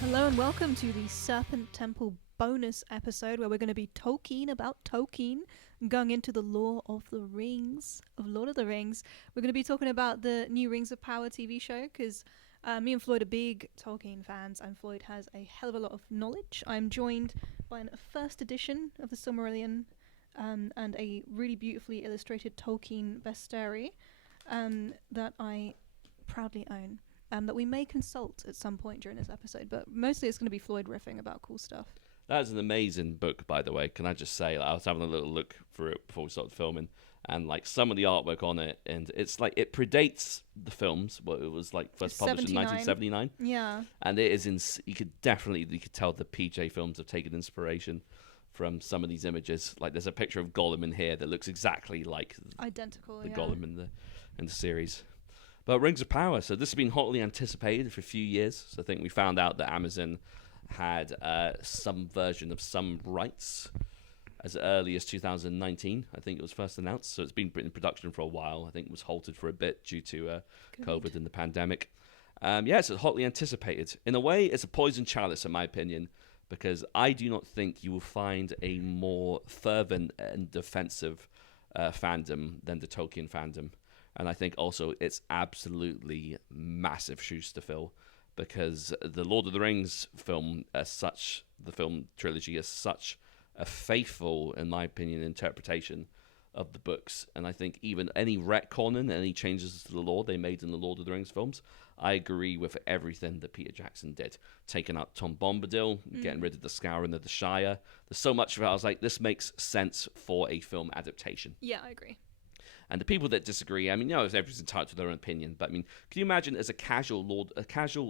Hello and welcome to the Serpent Temple bonus episode where we're going to be talking about Tolkien, going into the lore of the rings, of Lord of the Rings. We're going to be talking about the new Rings of Power TV show because me and Floyd are big Tolkien fans and Floyd has a hell of a lot of knowledge. I'm joined by a first edition of the Silmarillion and a really beautifully illustrated Tolkien bestiary that I proudly own. That we may consult at some point during this episode, but mostly it's going to be Floyd riffing about cool stuff. That is an amazing book, by the way. Can I just say, I was having a little look through it before we started filming, and like some of the artwork on it, and it's like it predates the films. Well, it was like first published in 1979. Yeah, and it is you could tell the PJ films have taken inspiration from some of these images. Like there's a picture of Gollum in here that looks exactly like identical. The Gollum in the series. But Rings of Power, so this has been hotly anticipated for a few years. So I think we found out that Amazon had some version of some rights as early as 2019. I think it was first announced. So it's been in production for a while. I think it was halted for a bit due to COVID and the pandemic. It's hotly anticipated. In a way, it's a poison chalice, in my opinion, because I do not think you will find a more fervent and defensive fandom than the Tolkien fandom. And I think also it's absolutely massive shoes to fill because the Lord of the Rings film as such, the film trilogy is such a faithful, in my opinion, interpretation of the books. And I think even any retconning, any changes to the lore they made in the Lord of the Rings films, I agree with everything that Peter Jackson did. Taking out Tom Bombadil, getting rid of the Scouring of the Shire. There's so much of it. I was like, this makes sense for a film adaptation. Yeah, I agree. And the people that disagree, I mean, everyone's entitled to their own opinion, but I mean, can you imagine as a casual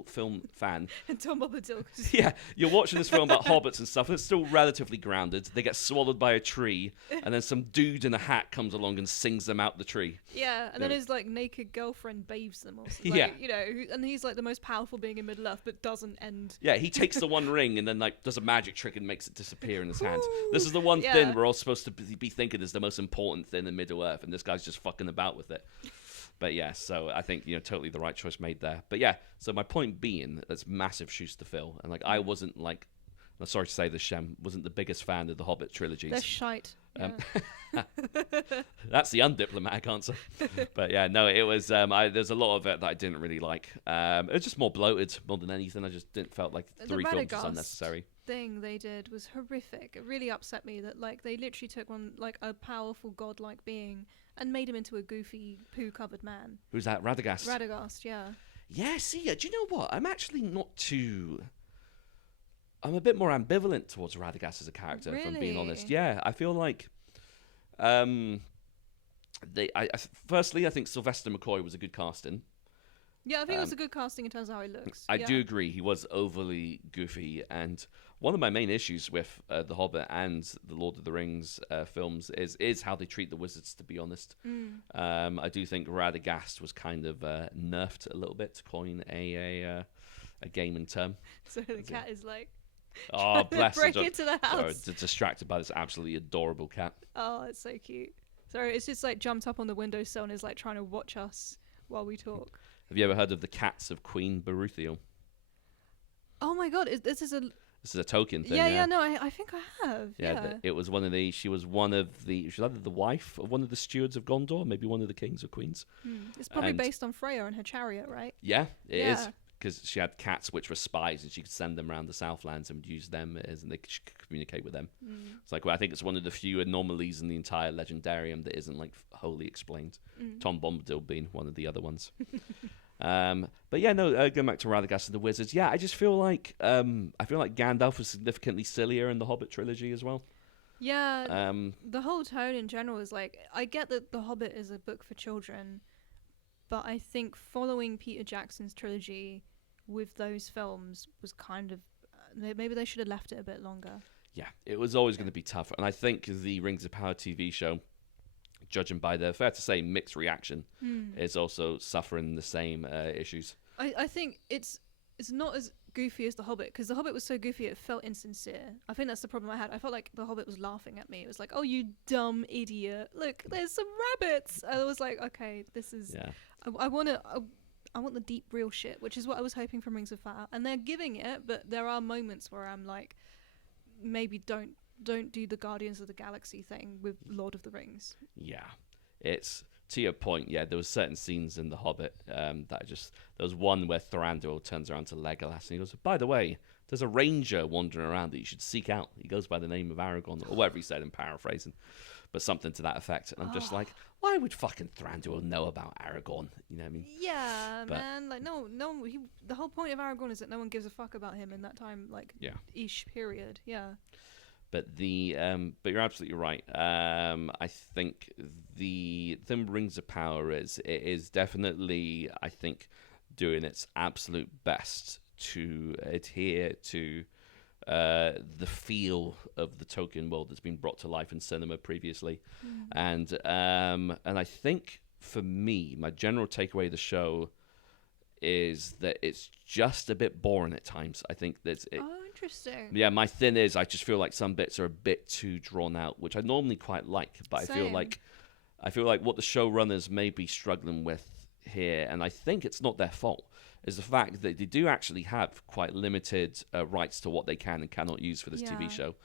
film fan? And Tom Bombadil. Yeah, you're watching this film about hobbits and stuff, and it's still relatively grounded. They get swallowed by a tree, and then some dude in a hat comes along and sings them out the tree. Yeah, and then his like naked girlfriend bathes them, or something. Yeah, and he's like the most powerful being in Middle Earth, but doesn't end. Yeah, he takes the one ring and then like does a magic trick and makes it disappear in his hand. This is the one thing we're all supposed to be thinking is the most important thing in Middle Earth, and this guy's just fucking about with it. But yeah, so I think totally the right choice made there. But yeah, so my point being, that's massive shoes to fill, and like I wasn't like, I'm sorry to say this, Shem, wasn't the biggest fan of the Hobbit trilogies. They're shite. Yeah. That's the undiplomatic answer. But yeah, no, it was. There's a lot of it that I didn't really like. It was just more bloated more than anything. I just didn't felt like three films was unnecessary. Thing they did was horrific. It really upset me that like they literally took one like a powerful godlike being and made him into a goofy poo-covered man. Who's that? Radagast. Radagast, yeah. Yeah, see, do you know what? I'm actually not too. I'm a bit more ambivalent towards Radagast as a character, if I'm being honest. Yeah, I feel like. Firstly, I think Sylvester McCoy was a good casting. Yeah, I think it was a good casting in terms of how he looks. I do agree. He was overly goofy. And one of my main issues with The Hobbit and the Lord of the Rings films is how they treat the wizards, to be honest. I do think Radagast was kind of nerfed a little bit, to coin a gaming term. So the cat is like... Oh, bless her. Break into the house. Sorry, distracted by this absolutely adorable cat. Oh, it's so cute. Sorry, it's just like jumped up on the windowsill and is like trying to watch us while we talk. Have you ever heard of the cats of Queen Beruthiel? Oh my god, this is a Tolkien thing. Yeah, no, I think I have. Yeah. It was she was either the wife of one of the stewards of Gondor, maybe one of the kings or queens. It's probably based on Freya and her chariot, right? Yeah, it is. Because she had cats which were spies, and she could send them around the Southlands and would use them and they could communicate with them. It's like, I think it's one of the few anomalies in the entire Legendarium that isn't like wholly explained. Tom Bombadil being one of the other ones. But yeah, no. Going back to Radagast and the Wizards, I just feel like Gandalf was significantly sillier in the Hobbit trilogy as well. Yeah, the whole tone in general is like, I get that The Hobbit is a book for children, but I think following Peter Jackson's trilogy with those films was kind of maybe they should have left it a bit longer. Yeah, it was always going to be tough, and I think the Rings of Power TV show, judging by the fair to say mixed reaction, is also suffering the same issues. I think it's not as goofy as The Hobbit, because The Hobbit was so goofy it felt insincere. I think that's the problem I had. I felt like The Hobbit was laughing at me. It was like, oh, you dumb idiot, look, there's some rabbits. I was like, okay, this is the deep real shit, which is what I was hoping from Rings of Fire, and they're giving it, but there are moments where I'm like, maybe don't do the Guardians of the Galaxy thing with Lord of the Rings. Yeah, it's to your point. Yeah, there was certain scenes in The Hobbit that there was one where Thranduil turns around to Legolas and he goes, "By the way, there's a ranger wandering around that you should seek out. He goes by the name of Aragorn," or whatever he said in paraphrasing, but something to that effect. And I'm just like, why would fucking Thranduil know about Aragorn? You know what I mean? Yeah, man. Like, no. The whole point of Aragorn is that no one gives a fuck about him in that time, like, ish period. Yeah. But but you're absolutely right. I think the Rings of Power is definitely, I think, doing its absolute best to adhere to the feel of the Tolkien world that's been brought to life in cinema previously, and I think for me, my general takeaway of the show is that it's just a bit boring at times. I think that interesting. Yeah, my thing is I just feel like some bits are a bit too drawn out, which I normally quite like, but Same. I feel like what the showrunners may be struggling with here, and I think it's not their fault, is the fact that they do actually have quite limited rights to what they can and cannot use for this TV show.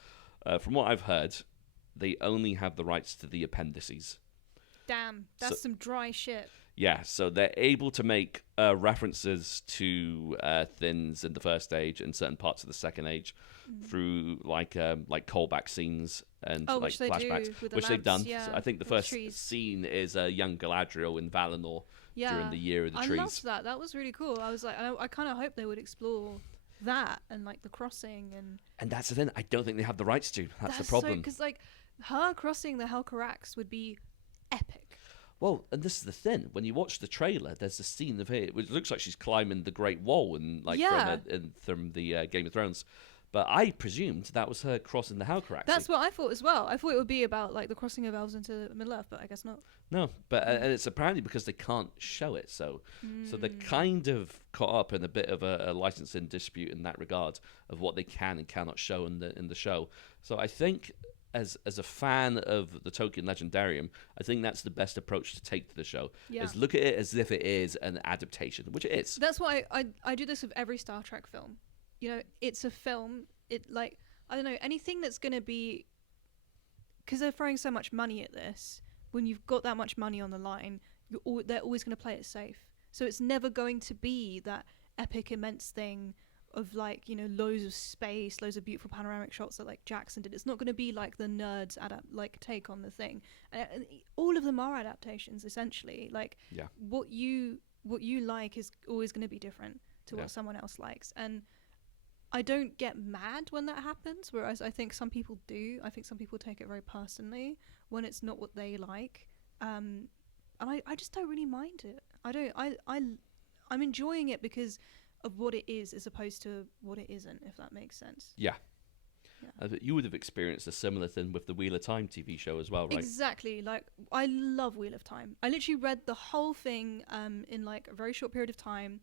From what I've heard, they only have the rights to the appendices. Damn, that's some dry shit. Yeah, so they're able to make references to things in the First Age and certain parts of the Second Age through like callback scenes and like which flashbacks, which they've done. Yeah, so I think the first scene is young Galadriel in Valinor during the Year of the Trees. I loved that. That was really cool. I was like, I kind of hope they would explore that and like the crossing and that's the thing. I don't think they have the rights to. That's the problem. Because like her crossing the Helcarax would be epic. Well, and this is the thing. When you watch the trailer, there's a scene of it. It looks like she's climbing the Great Wall and from the Game of Thrones. But I presumed that was her crossing the Helcarax. That's what I thought as well. I thought it would be about like the crossing of elves into Middle-earth, but I guess not. No, but and it's apparently because they can't show it. So they're kind of caught up in a bit of a licensing dispute in that regard of what they can and cannot show in the show. So I think, as a fan of the Tolkien Legendarium, I think that's the best approach to take to the show. Is look at it as if it is an adaptation, which it is. That's why I do this with every Star Trek film. You know, it's a film. It like, I don't know, anything that's going to be, because they're throwing so much money at this. When you've got that much money on the line, they're always going to play it safe. So it's never going to be that epic, immense thing of like, you know, loads of space, loads of beautiful panoramic shots that like Jackson did. It's not going to be like the nerds take on the thing. And all of them are adaptations essentially. Like what you like is always going to be different to what someone else likes. And I don't get mad when that happens, whereas I think some people do. I think some people take it very personally when it's not what they like. And I just don't really mind it. I'm enjoying it because of what it is as opposed to what it isn't, if that makes sense. Yeah. You would have experienced a similar thing with the Wheel of Time TV show as well, right? Exactly. Like, I love Wheel of Time. I literally read the whole thing in like a very short period of time,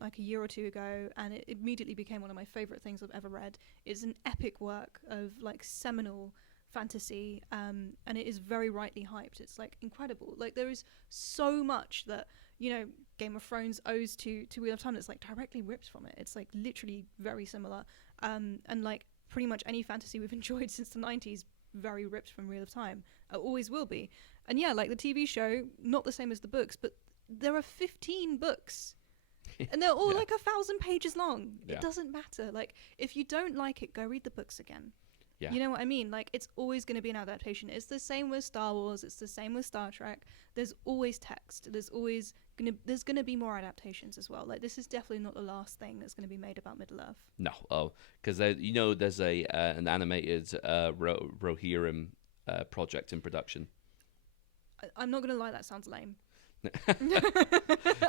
like a year or two ago, and it immediately became one of my favorite things I've ever read. It's an epic work of like seminal fantasy, and it is very rightly hyped. It's like incredible. Like, there is so much that, you know, Game of Thrones owes to Wheel of Time that's like directly ripped from it. It's like literally very similar, and like pretty much any fantasy we've enjoyed since the 90s very ripped from Wheel of Time. Always will be. And yeah, like the TV show, not the same as the books, but there are 15 books and they're all like 1,000 pages long. It doesn't matter. Like, if you don't like it, go read the books again. You know what I mean? Like, it's always going to be an adaptation. It's the same with Star Wars. It's the same with Star Trek. There's always text. There's going to be more adaptations as well. Like, this is definitely not the last thing that's going to be made about Middle-earth. No, because there's an animated Rohirrim project in production. I'm not going to lie, that sounds lame.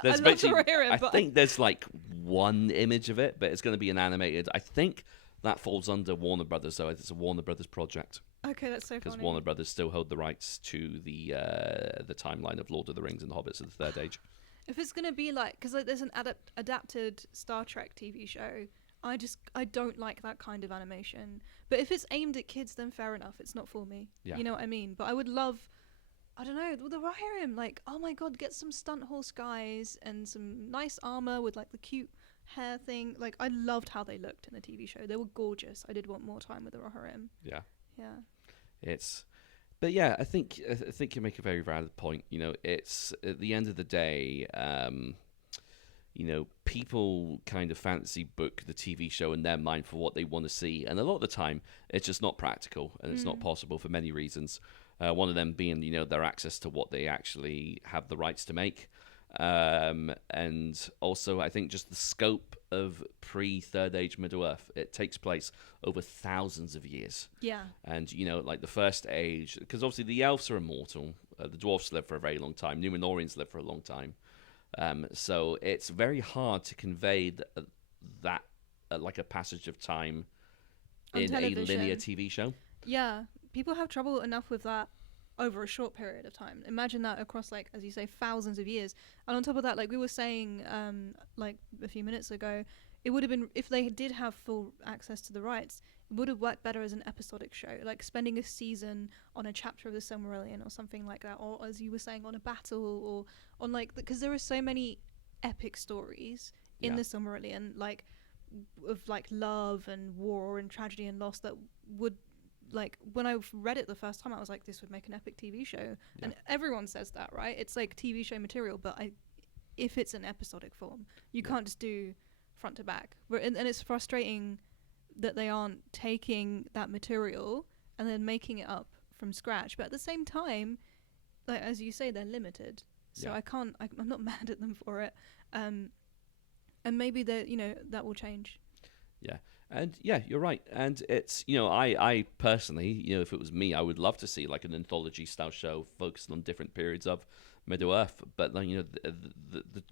There's I think there's like one image of it, but it's going to be an animated. I think that falls under Warner Brothers, so it's a Warner Brothers project. Okay, that's so funny. Because Warner Brothers still hold the rights to the timeline of Lord of the Rings and the Hobbits of the Third Age. If it's going to be like, because like, there's an adapted Star Trek TV show, I don't like that kind of animation. But if it's aimed at kids, then fair enough. It's not for me. You know what I mean? But I would love I don't know, the Rohirrim, like, oh my god, get some stunt horse guys and some nice armor with like the cute hair thing. Like, I loved how they looked in the TV show. They were gorgeous. I did want more time with the Rohirrim. Yeah. Yeah. But yeah, I think you make a very valid point. You know, it's at the end of the day, you know, people kind of fantasy book the TV show in their mind for what they want to see, and a lot of the time, it's just not practical and it's not possible for many reasons. One of them being, you know, their access to what they actually have the rights to make. And also, I think just the scope of pre-Third Age Middle-earth. It takes place over thousands of years. Yeah. And, you know, like the First Age, because obviously the elves are immortal. The dwarves live for a very long time. Numenorians live for a long time. So it's very hard to convey that like a passage of time in a linear TV show. Yeah. People have trouble enough with that over a short period of time. Imagine that across, like, as you say, thousands of years. And on top of that, like we were saying like a few minutes ago, it would have been, if they did have full access to the rights, it would have worked better as an episodic show, like spending a season on a chapter of the Silmarillion or something like that, or as you were saying, on a battle, or on like, because there are so many epic stories in the Silmarillion, like of like love and war and tragedy and loss, that would, like, when I read it the first time, I was like, this would make an epic TV show. Yeah. And everyone says that, right? It's like TV show material, but if it's an episodic form, you can't just do front to back. And it's frustrating that they aren't taking that material and then making it up from scratch. But at the same time, like, as you say, they're limited. So I'm not mad at them for it. And maybe that will change. Yeah. And yeah, you're right. And it's, you know, I personally, you know, if it was me, I would love to see like an anthology style show focusing on different periods of Middle-earth. But like, you know,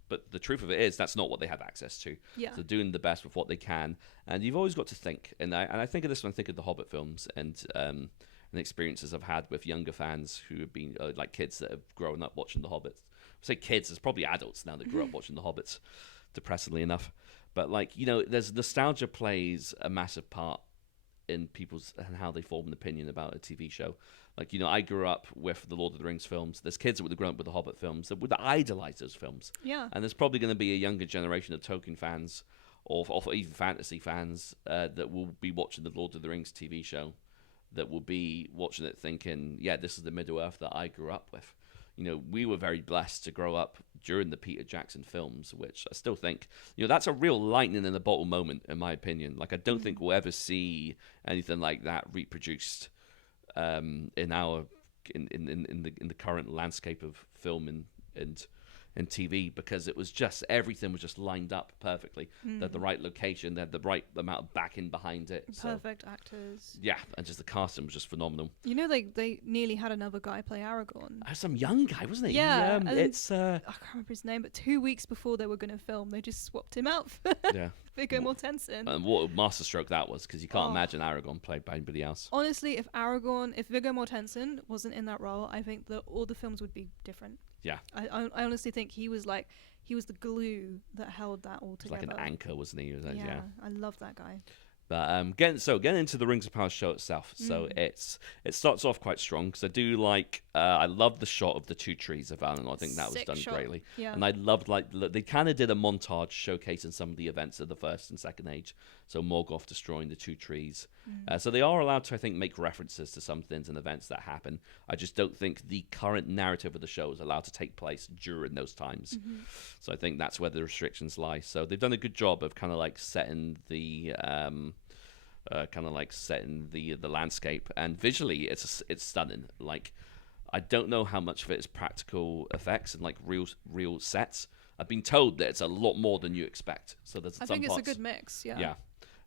but the truth of it is that's not what they have access to. Yeah. So doing the best with what they can. And you've always got to think. And I think of this when I think of the Hobbit films and experiences I've had with younger fans who have been like kids that have grown up watching the Hobbits. I say kids, it's probably adults now that grew up watching the Hobbits, depressingly enough. But, like, you know, there's nostalgia plays a massive part in people's and how they form an opinion about a TV show. Like, you know, I grew up with the Lord of the Rings films. There's kids that would have grown up with the Hobbit films that would idolize those films. Yeah. And there's probably going to be a younger generation of Tolkien fans or even fantasy fans that will be watching the Lord of the Rings TV show, that will be watching it thinking, yeah, this is the Middle-earth that I grew up with. You know, we were very blessed to grow up during the Peter Jackson films, which I still think, you know, that's a real lightning in the bottle moment, in my opinion. Like, I don't think we'll ever see anything like that reproduced in the current landscape of film and TV, because it was just, everything was just lined up perfectly. They had the right location, they had the right amount of backing behind it. Perfect actors. Yeah, and just the casting was just phenomenal. You know, they nearly had another guy play Aragorn. Some young guy, wasn't he? Yeah. It's I can't remember his name, but 2 weeks before they were going to film, they just swapped him out for Viggo Mortensen. And what a masterstroke that was, because you can't imagine Aragorn played by anybody else. Honestly, if Viggo Mortensen wasn't in that role, I think that all the films would be different. Yeah. I honestly think he was the glue that held that all together. Like an anchor, wasn't he? Yeah, I love that guy. But getting into the Rings of Power show itself. So it starts off quite strong, because I do like I love the shot of the two trees of Valinor. I think that was done greatly. Yeah. And I loved, like, they kind of did a montage showcasing some of the events of the First and Second Age. So Morgoth destroying the two trees. So they are allowed to, I think, make references to some things and events that happen. I just don't think the current narrative of the show is allowed to take place during those times. So I think that's where the restrictions lie. So they've done a good job of kind of like setting the the landscape, and visually it's stunning. Like, I don't know how much of it is practical effects and like real sets. I've been told that it's a lot more than you expect. So there's I some think parts. It's a good mix. Yeah. Yeah.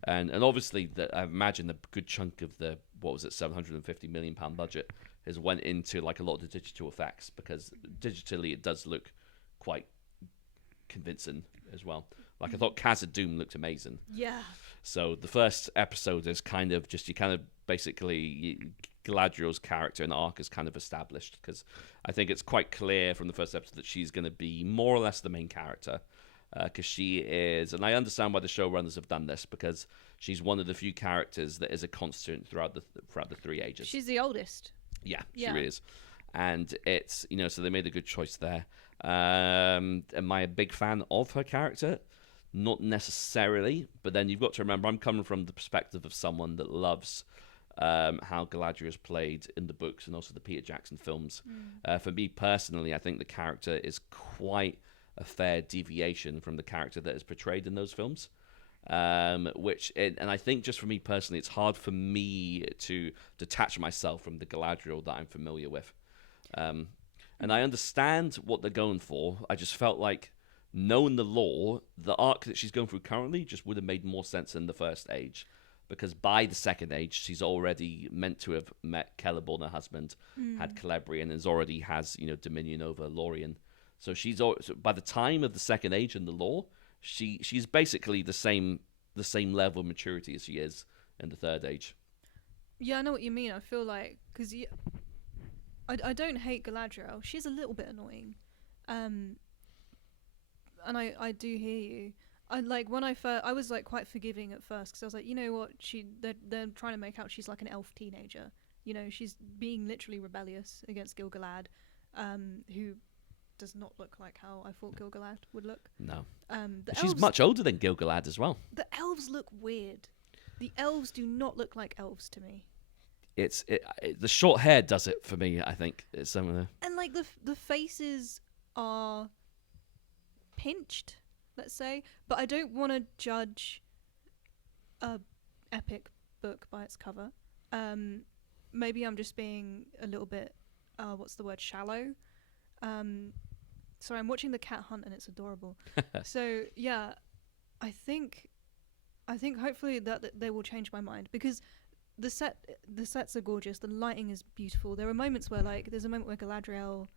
And obviously, I imagine a good chunk of the, what was it, £750 million budget has went into like a lot of the digital effects, because digitally it does look quite convincing as well. Like, I thought Khazad-dûm looked amazing. Yeah. So the first episode is kind of just, Galadriel's character and arc is kind of established, because I think it's quite clear from the first episode that she's going to be more or less the main character. Because she is, and I understand why the showrunners have done this, because she's one of the few characters that is a constant throughout the 3 ages. She's the oldest. Yeah, she really is. and it's so they made a good choice there. Am I a big fan of her character? Not necessarily, but then you've got to remember I'm coming from the perspective of someone that loves how Galadriel is played in the books and also the Peter Jackson films. For me personally, I think the character is quite a fair deviation from the character that is portrayed in those films. And I think just for me personally, it's hard for me to detach myself from the Galadriel that I'm familiar with. And I understand what they're going for. I just felt like, knowing the lore, the arc that she's going through currently just would have made more sense in the first age. Because by the second age, she's already meant to have met Celeborn, her husband, had Celebrian, and already has dominion over Lorien. So so by the time of the second age in the lore, she's basically the same level of maturity as she is in the third age. Yeah, I know what you mean. I feel like because I don't hate Galadriel. She's a little bit annoying, and I do hear you. I like when I was like quite forgiving at first because I was like, you know what, they're trying to make out she's like an elf teenager. She's being literally rebellious against Gil-galad, who does not look like how I thought Gil-galad would look. No. She's much older than Gil-galad as well. The elves look weird. The elves do not look like elves to me. The short hair does it for me, I think. It's some of the... And like the faces are pinched, let's say, but I don't want to judge a epic book by its cover. Maybe I'm just being a little bit shallow. Sorry, I'm watching the cat hunt and it's adorable. So yeah, I think hopefully that they will change my mind, because the sets are gorgeous, the lighting is beautiful. There are moments where there's a moment where Galadriel.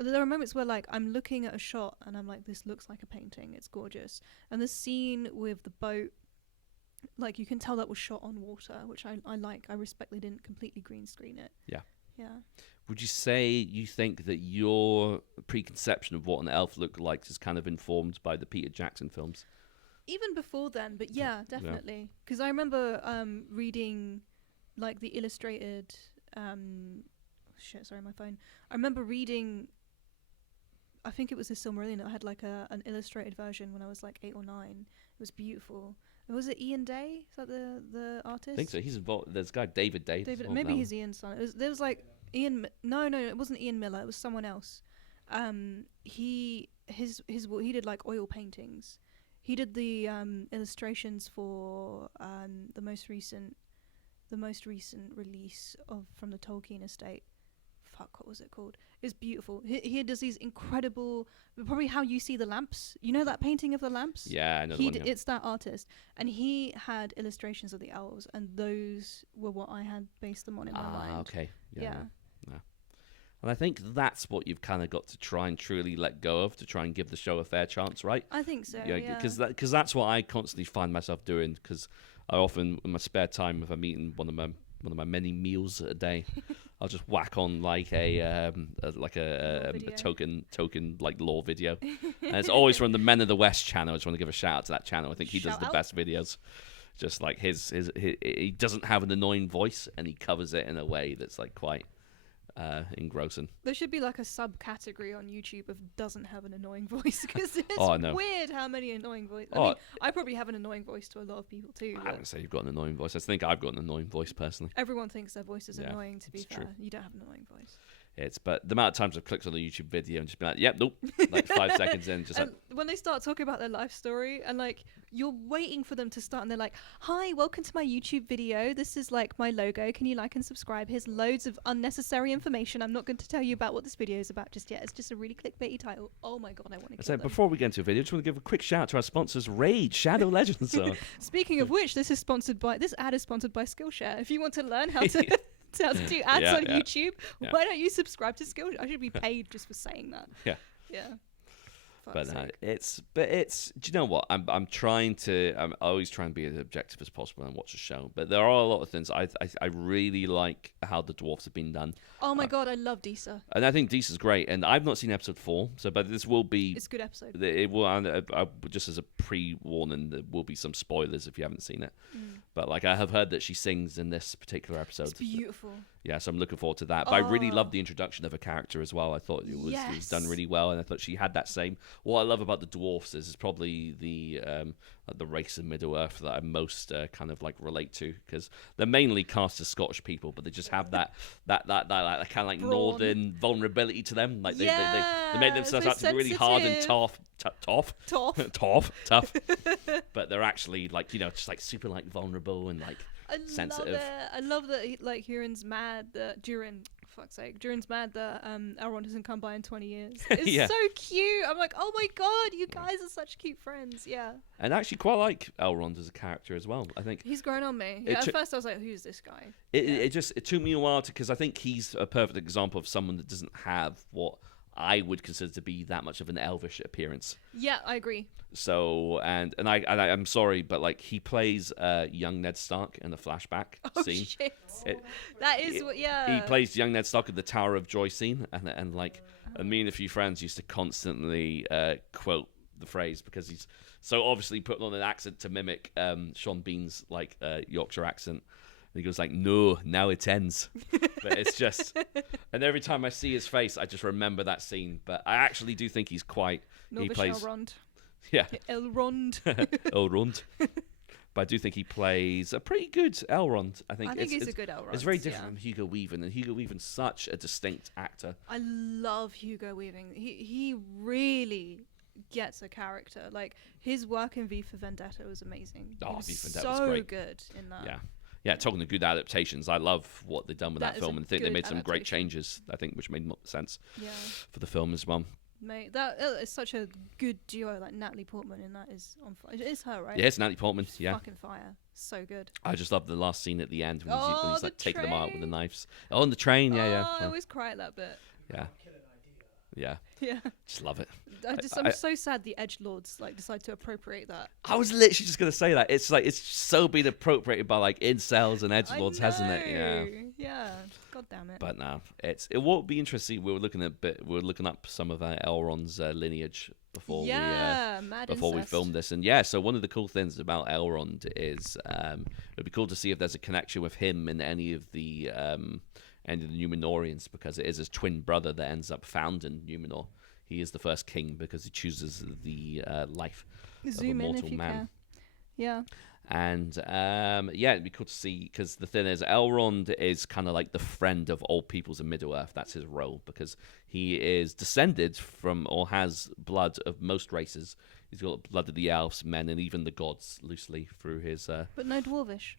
There are moments where I'm looking at a shot and I'm like, this looks like a painting. It's gorgeous. And the scene with the boat, you can tell that was shot on water, which I like. I respect they didn't completely green screen it. Yeah. Yeah. Would you say you think that your preconception of what an elf looked like is kind of informed by the Peter Jackson films? Even before then, but yeah, definitely. Because I remember reading the illustrated... sorry, my phone. I remember reading... I think it was the Silmarillion that had an illustrated version when I was 8 or 9. It was beautiful. Was it Ian Day? Is that the artist? I think so. He's involved. There's a guy, David Day. Maybe he's Ian's son. There was Ian. No, it wasn't Ian Miller. It was someone else. He did oil paintings. He did the illustrations for the most recent release from the Tolkien estate. What was it called? It's beautiful. He does these incredible, probably how you see the lamps. You know that painting of the lamps? Yeah, I know. It's that artist, and he had illustrations of the elves, and those were what I had based them on in my mind. Okay. Yeah. And I think that's what you've kind of got to try and truly let go of to try and give the show a fair chance, right? I think so. Yeah. Because that's what I constantly find myself doing. Because I often, in my spare time, if I'm eating one of my many meals a day, I'll just whack on a token lore video, and it's always from the Men of the West channel. I just want to give a shout out to that channel. I think he does the best videos. Just he doesn't have an annoying voice, and he covers it in a way that's quite engrossing. There should be a subcategory on YouTube of doesn't have an annoying voice, because it's weird how many annoying voices. I mean, I probably have an annoying voice to a lot of people too. I wouldn't say you've got an annoying voice. I think I've got an annoying voice personally. Everyone thinks their voice is annoying. To be fair, true. You don't have an annoying voice. But the amount of times I've clicked on a YouTube video and just been yep, nope, 5 seconds in, just when they start talking about their life story and you're waiting for them to start and they're like, hi, welcome to my YouTube video. This is my logo. Can you like and subscribe? Here's loads of unnecessary information. I'm not going to tell you about what this video is about just yet. It's just a really clickbaity title. Oh my God, I want to kill them. Before we get into a video, I just want to give a quick shout out to our sponsors, Raid, Shadow Legends. Speaking of which, this ad is sponsored by Skillshare. If you want to learn how to... to do ads on YouTube, why don't you subscribe to Skillshare? I should be paid just for saying that. Yeah. But sake. it's. Do you know what? I'm always trying to be as objective as possible and watch a show. But there are a lot of things I really like how the dwarfs have been done. Oh my god, I love Disa. And I think Deesa's great. And I've not seen episode 4, but this will be. It's a good episode. It will. Just as a pre-warning, there will be some spoilers if you haven't seen it. But like I have heard that she sings in this particular episode. It's beautiful. Yeah, so I'm looking forward to that. But I really loved the introduction of a character as well. I thought it was done really well, and I thought she had that same. What I love about the dwarfs is probably the race in Middle Earth that I most kind of like relate to, because they're mainly cast as Scottish people, but they just have that kind of like Brawn. northern vulnerability to them. Like they make themselves out to be really hard and tough. Tough. But they're actually like, just like super like vulnerable and like sensitive. I love that like Huron's mad that Durin's mad that Elrond hasn't come by in 20 years. It's so cute. I'm like, oh my god, you guys are such cute friends. Yeah. And I actually quite like Elrond as a character as well. I think he's grown on me. Yeah, at first I was like, who's this guy? It took me a while because I think he's a perfect example of someone that doesn't have what I would consider to be that much of an elvish appearance. Yeah, I agree. So I'm sorry, but like he plays young Ned Stark in the flashback scene. Shit. He plays young Ned Stark at the Tower of Joy scene, and like me and a few friends used to constantly quote the phrase because he's so obviously putting on an accent to mimic Sean Bean's like Yorkshire accent. And he goes like, "No, now it ends." But it's just, and every time I see his face, I just remember that scene. But I actually do think he's quite. He plays Elrond. Yeah, Elrond. Elrond. But I do think he plays a pretty good Elrond. I think he's a good Elrond. It's very different from Hugo Weaving, and Hugo Weaving's such a distinct actor. I love Hugo Weaving. He really gets a character. Like his work in V for Vendetta was amazing. Oh, V for Vendetta was was great. Good in that. Yeah. Yeah, talking of good adaptations, I love what they've done with that film, and I think they made some great adaptation. changes. I think which made sense Yeah. for the film as well. Mate, that is such a good duo. Like Natalie Portman in that is on fire. It is her, right? Yeah, it's Natalie Portman. Yeah, fucking fire. So good. I just love the last scene at the end when he's like taking them out with the train. knives. Oh, on the train, yeah. I always cry at that bit. Yeah. Yeah. Yeah. Just love it. I'm so sad the edgelords like decide to appropriate that. I was literally just gonna say that. It's like it's so been appropriated by like incels and edgelords, hasn't it? Yeah. Yeah. God damn it. But no, it won't be interesting. We were looking up some of Elrond's lineage before we filmed this, and so one of the cool things about Elrond is it'd be cool to see if there's a connection with him and any of the Numenorians, because it is his twin brother that ends up founding Numenor. He is the first king because he chooses the life of a mortal man. Can. Yeah. And it'd be cool to see, because the thing is, Elrond is kind of like the friend of all peoples in Middle-earth. That's his role, because he is descended from, or has blood of most races. He's got blood of the elves, men, and even the gods loosely through his... But no dwarvish.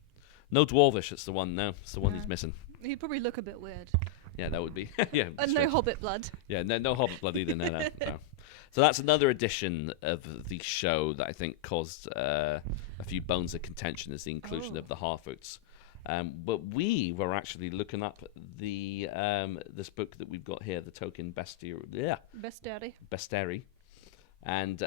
No dwarvish, it's the one, no. It's the one he's missing. He'd probably look a bit weird. Yeah, that would be... yeah. And no hobbit blood. Yeah, no hobbit blood either, no. So that's another edition of the show that I think caused a few bones of contention, is the inclusion of the Harfoots. But we were actually looking up the this book that we've got here, the Tolkien Bestiary. And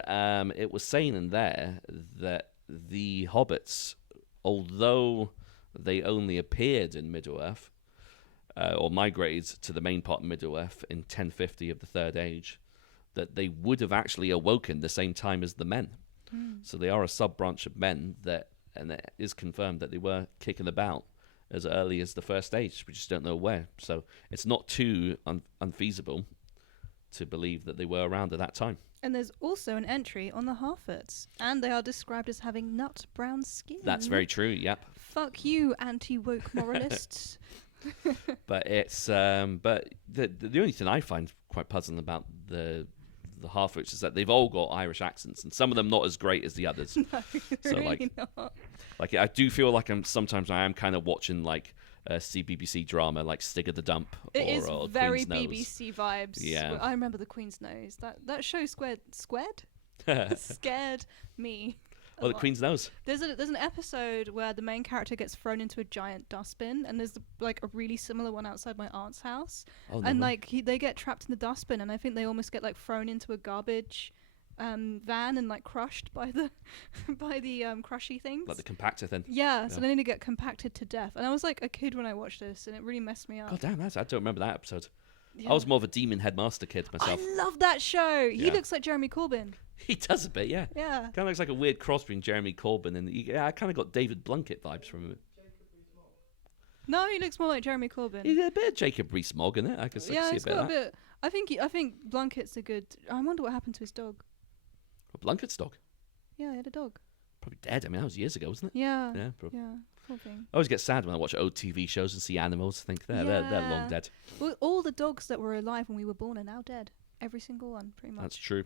it was saying in there that the hobbits, although they only appeared in Middle-earth, or migrated to the main part of Middle-earth in 1050 of the Third Age, that they would have actually awoken the same time as the men. So they are a sub-branch of men and it is confirmed that they were kicking about as early as the First Age. We just don't know where. So it's not too unfeasible to believe that they were around at that time. And there's also an entry on the Harfoots, and they are described as having nut brown skin. That's very true, yep. Fuck you, anti-woke moralists. But it's but the only thing I find quite puzzling about the Harfoots is that they've all got Irish accents, and some of them not as great as the others. No, so really not. Like I do feel like I am kind of watching like a CBBC drama like Stig of the Dump. It is or very Queen's BBC vibes. Yeah, I remember the Queen's Nose. That show scared me. Well, the Queen's Nose. There's an episode where the main character gets thrown into a giant dustbin, and there's like a really similar one outside my aunt's house. Oh, and like they get trapped in the dustbin, and I think they almost get like thrown into a garbage van and like crushed by the by the crushy things. Like the compactor thing. Yeah, so Yeah. they need to get compacted to death. And I was like a kid when I watched this, and it really messed me up. God damn, I don't remember that episode. Yeah. I was more of a demon headmaster kid myself. I love that show. He Yeah. looks like Jeremy Corbyn. He does a bit, yeah. Yeah. Kind of looks like a weird cross between Jeremy Corbyn and I kind of got David Blunkett vibes from him. No, he looks more like Jeremy Corbyn. He's a bit of Jacob Rees-Mogg in it. I can see Yeah, a he's bit got of a that. bit. I think Blunkett's a good. I wonder what happened to his dog. Blunkett's dog. Yeah, he had a dog. Probably dead. I mean, that was years ago, wasn't it? Yeah. Yeah, Yeah. probably. Poor thing. I always get sad when I watch old TV shows and see animals. I think they're long Yeah. dead. Well, all the dogs that were alive when we were born are now dead. Every single one, pretty much. That's true.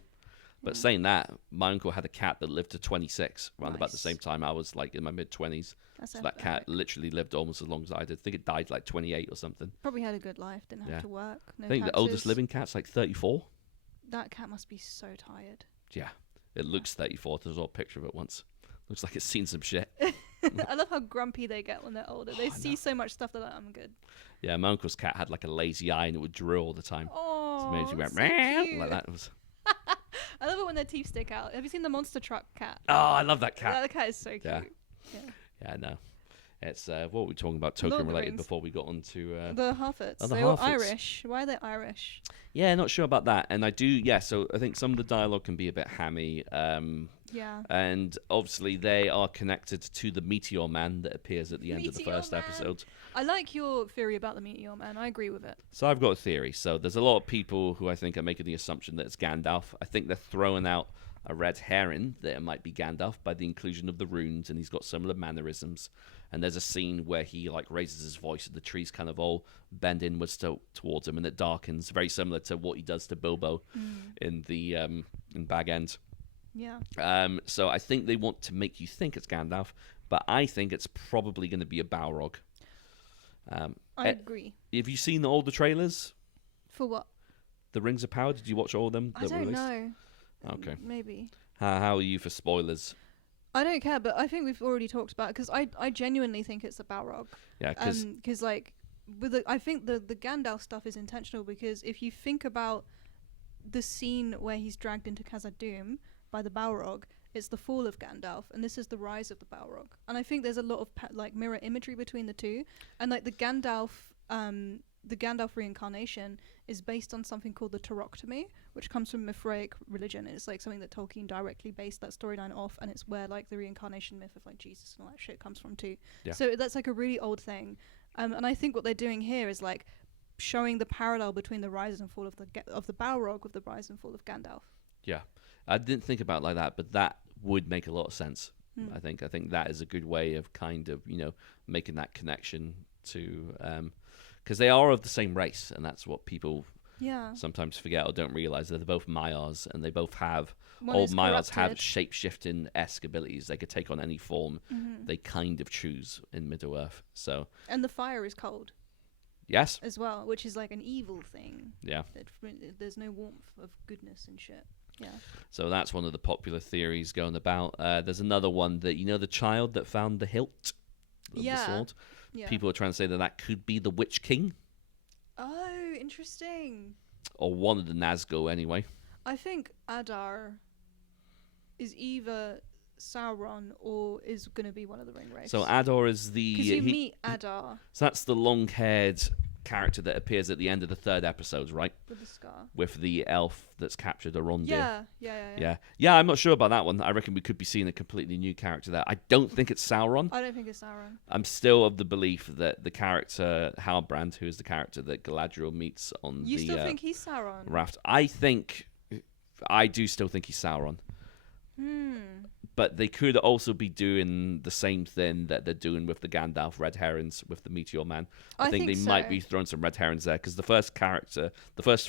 But Yeah. saying that, my uncle had a cat that lived to 26, around about the Nice. same time I was like in my mid-20s. That's So that cat literally lived almost as long as I did. I think it died like 28 or something. probably had a good life. Didn't have Yeah. to work. No I think the oldest taxes. living cat's like 34. That cat must be so tired. Yeah, it looks 34. There's a picture of it once. Looks like it's seen some shit. I love how grumpy they get when they're older. They Oh, I see know. so much stuff that I'm good. Yeah, my uncle's cat had like a lazy eye and it would drool all the time. Oh, So maybe she went so "Meow," cute. like that. It was. I love it when their teeth stick out. Have you seen the monster truck cat? Oh, I love that cat. That cat is so cute. Yeah. Yeah. Yeah, I know. It's what were we talking about? Lord of Token the related Rings. before we got on to. The Harfords. Oh, the they were Harfords. Irish. Why are they Irish? Yeah, not sure about that. And I do. Yeah, so I think some of the dialogue can be a bit hammy. Yeah. And obviously they are connected to the Meteor Man that appears at the end of the Meteor first Man. episode. I like your theory about the Meteor Man. I agree with it. So I've got a theory. So there's a lot of people who I think are making the assumption that it's Gandalf. I think they're throwing out a red herring that it might be Gandalf by the inclusion of the runes, and he's got similar mannerisms. And there's a scene where he like raises his voice, and the trees kind of all bend inwards towards him, and it darkens, very similar to what he does to Bilbo in the in Bag End. Yeah. So I think they want to make you think it's Gandalf, but I think it's probably going to be a Balrog. I agree. Have you seen all the trailers? For what? The Rings of Power? Did you watch all of them? I that were don't released? know. Okay. Maybe. How are you for spoilers? I don't care, but I think we've already talked about it because I genuinely think it's a Balrog. Yeah, because Because like I think the Gandalf stuff is intentional because if you think about the scene where he's dragged into Khazad-dûm by the Balrog, it's the fall of Gandalf, and this is the rise of the Balrog. And I think there's a lot of like mirror imagery between the two, and like the Gandalf reincarnation is based on something called the Tauroctomy, which comes from Mithraic religion. It's like something that Tolkien directly based that storyline off, and it's where like the reincarnation myth of like Jesus and all that shit comes from too. Yeah. So that's like a really old thing, and I think what they're doing here is like showing the parallel between the rise and fall of the Balrog with the rise and fall of Gandalf. yeah, I didn't think about it like that, but that would make a lot of sense. I think that is a good way of kind of making that connection to because they are of the same race, and that's what people Yeah. sometimes forget or don't realize. They're both Maiars, and they both have One all is Maiars have corrupted. shape-shifting-esque abilities. They could take on any form Mm-hmm. they kind of choose in Middle-earth. So And the fire is cold yes, as well, which is like an evil thing. yeah. There's no warmth of goodness and shit. Yeah. So that's one of the popular theories going about. There's another one that the child that found the hilt of the sword. Yeah. People are trying to say that could be the Witch King Oh, interesting. or one of the Nazgûl anyway. I think Adar is either Sauron or is going to be one of the ring race. So Ador is the because you meet Adar so that's the long-haired character that appears at the end of the third episode, right? with the scar. With the elf that's captured Arondir. Yeah. I'm not sure about that one. I reckon we could be seeing a completely new character there. I don't think it's Sauron. I don't think it's Sauron. I'm still of the belief that the character Halbrand, who is the character that Galadriel meets on You the still think he's Sauron? Raft, I do still think he's Sauron. But they could also be doing the same thing that they're doing with the Gandalf red herrings with the Meteor Man. I think they might so. be throwing some red herrings there because the first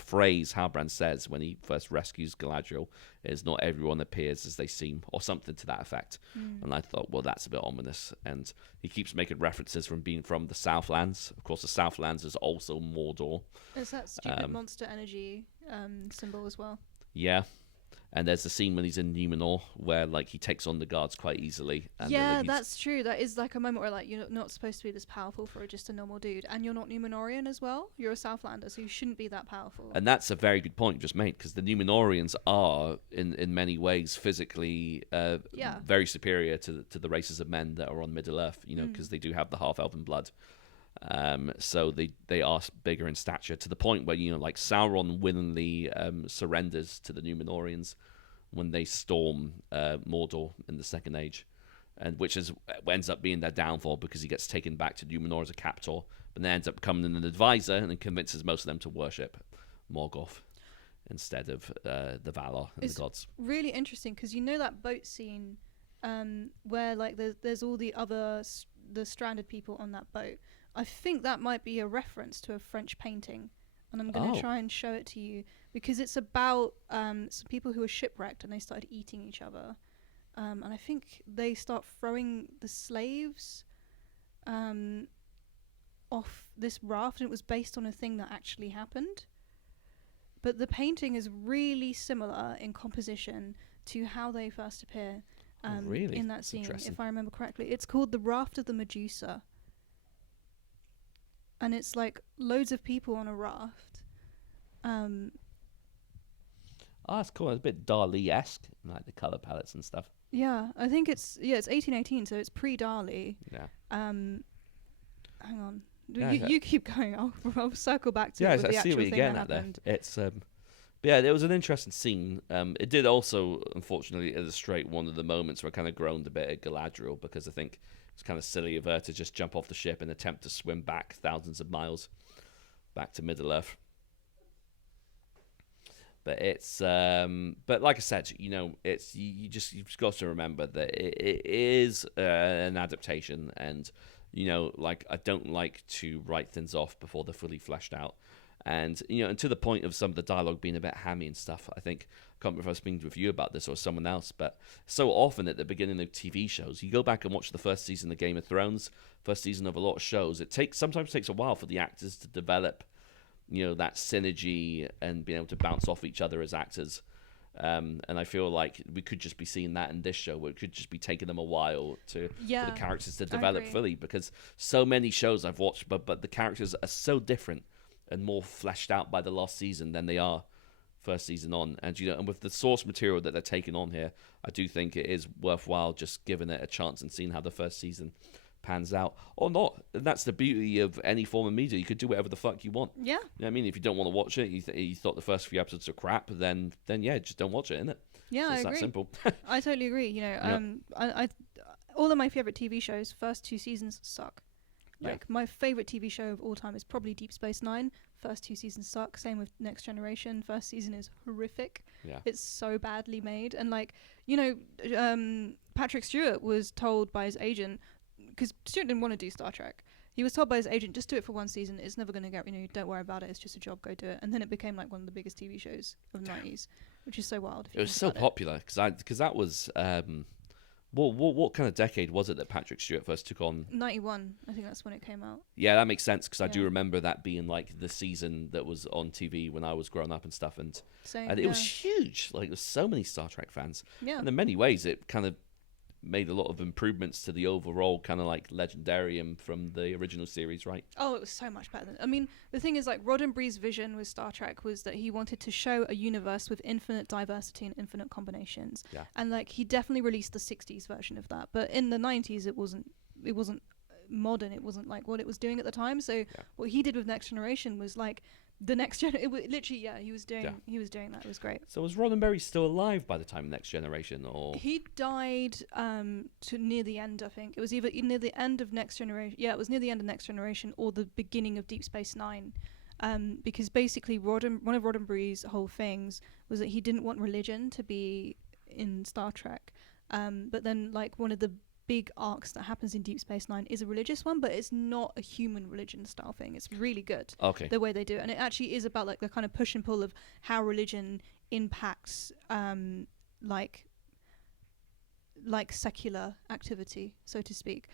phrase Halbrand says when he first rescues Galadriel is "Not everyone appears as they seem," or something to that effect. And I thought, well, that's a bit ominous. And he keeps making references from being from the Southlands. Of course, the Southlands is also Mordor. It's that stupid monster energy symbol as well. Yeah. And there's the scene when he's in Numenor where like he takes on the guards quite easily. And Yeah, like, that's true. That is like a moment where like you're not supposed to be this powerful for just a normal dude, and you're not Numenorian as well. You're a Southlander, so you shouldn't be that powerful. and that's a very good point you just made, because the Numenorians are in many ways physically very superior to the races of men that are on Middle Earth. You know, because they do have the half-elven blood. So they are bigger in stature, to the point where, you know, like Sauron willingly surrenders to the Numenorians when they storm Mordor in the Second Age, and which ends up being their downfall, because he gets taken back to Numenor as a captor, but then ends up becoming an advisor and then convinces most of them to worship Morgoth instead of the Valar and the gods. Really interesting, because you know that boat scene where like there's all the other the stranded people on that boat. I think that might be a reference to a French painting, and I'm going to try and show it to you, because it's about some people who were shipwrecked and they started eating each other, and I think they start throwing the slaves off this raft, and it was based on a thing that actually happened. But the painting is really similar in composition to how they first appear Really? in that That's scene, if I remember correctly. It's called the Raft of the Medusa. And it's like loads of people on a raft. Oh, that's cool. It's a bit Dali-esque, like the color palettes and stuff. Yeah, I think it's 1818, so it's pre-Dali. Yeah. Hang on. Yeah, You keep going. I'll circle back to it with the I see actual what you're thing getting that at there. happened. It's but yeah, there was an interesting scene. It did also, unfortunately, illustrate one of the moments where I kind of groaned a bit at Galadriel, because I think it's kind of silly of her to just jump off the ship and attempt to swim back thousands of miles back to Middle Earth. But it's but like I said, you know, it's you've just got to remember that it is an adaptation, and you know, like, I don't like to write things off before they're fully fleshed out. And, you know, and to the point of some of the dialogue being a bit hammy and stuff, I think, I can't remember if I was speaking with you about this or someone else, but so often at the beginning of TV shows, you go back and watch the first season of Game of Thrones, first season of a lot of shows, sometimes takes a while for the actors to develop, you know, that synergy and being able to bounce off each other as actors. And I feel like we could just be seeing that in this show, where it could just be taking them a while for the characters to develop fully, because so many shows I've watched, but the characters are so different and more fleshed out by the last season than they are first season on. And, you know, and with the source material that they're taking on here, I do think it is worthwhile just giving it a chance and seeing how the first season pans out or not. And that's the beauty of any form of media. You could do whatever the fuck you want. Yeah. You know what I mean? If you don't want to watch it, you thought the first few episodes are crap, then yeah, just don't watch it, innit? Yeah, so I it's agree. that simple. I totally agree. You know, Yep. I all of my favorite TV shows, first two seasons suck. Like, my favorite TV show of all time is probably Deep Space Nine. First two seasons suck. Same with Next Generation. First season is horrific. Yeah. It's so badly made. And, like, you know, Patrick Stewart was told by his agent, because Stewart didn't want to do Star Trek. He was told by his agent, just do it for one season. It's never going to get, you know, don't worry about it. It's just a job. Go do it. And then it became, like, one of the biggest TV shows of the 90s, which is so wild. It was so popular because that was what kind of decade was it that Patrick Stewart first took on? 91. I think that's when it came out. Yeah, that makes sense, because I do Yeah. remember that being like the season that was on TV when I was growing up and stuff, and Same, it was huge. Like, there's so many Star Trek fans, Yeah. and in many ways it kind of made a lot of improvements to the overall kind of like legendarium from the original series, right? Oh, it was so much better than... I mean, the thing is, like, Roddenberry's vision with Star Trek was that he wanted to show a universe with infinite diversity and infinite combinations. Yeah. And, like, he definitely released the 60s version of that. But in the 90s, it wasn't modern. It wasn't, like, what it was doing at the time. So what he did with Next Generation was, like, the next gen... It was literally, he was doing that. It was great. So was Roddenberry still alive by the time Next Generation, or...? He died to near the end, I think. It was either near the end of Next Generation. Yeah, it was near the end of Next Generation or the beginning of Deep Space Nine. Because basically one of Roddenberry's whole things was that he didn't want religion to be in Star Trek. But then, like, one of the big arcs that happens in Deep Space Nine is a religious one, but it's not a human religion style thing. It's really good. Okay. The way they do it. And it actually is about, like, the kind of push and pull of how religion impacts like secular activity, so to speak.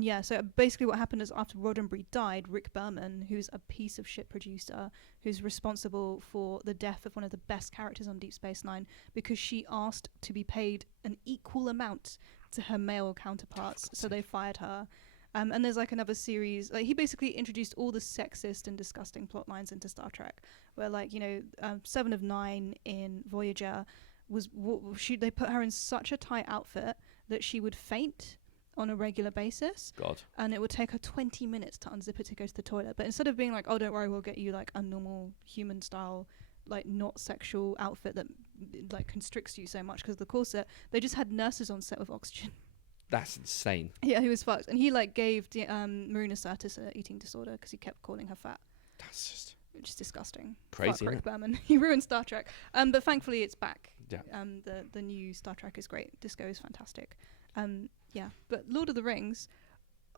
yeah, so basically what happened is after Roddenberry died, Rick Berman, who's a piece of shit producer, who's responsible for the death of one of the best characters on Deep Space Nine, because she asked to be paid an equal amount to her male counterparts, so they fired her. And there's like another series, like he basically introduced all the sexist and disgusting plot lines into Star Trek, where like, you know, 7 of 9 in Voyager they put her in such a tight outfit that she would faint on a regular basis. God. And it would take her 20 minutes to unzip it to go to the toilet. But instead of being like, oh, don't worry, we'll get you like a normal human style, like not sexual outfit that like constricts you so much because of the corset, they just had nurses on set with oxygen. That's insane. Yeah, he was fucked. And he like gave Marina Sirtis an eating disorder because he kept calling her fat. That's just disgusting. crazy. Fuck Rick Berman. He ruined Star Trek. But thankfully it's back. Yeah. The new Star Trek is great. Disco is fantastic. Yeah. But Lord of the Rings,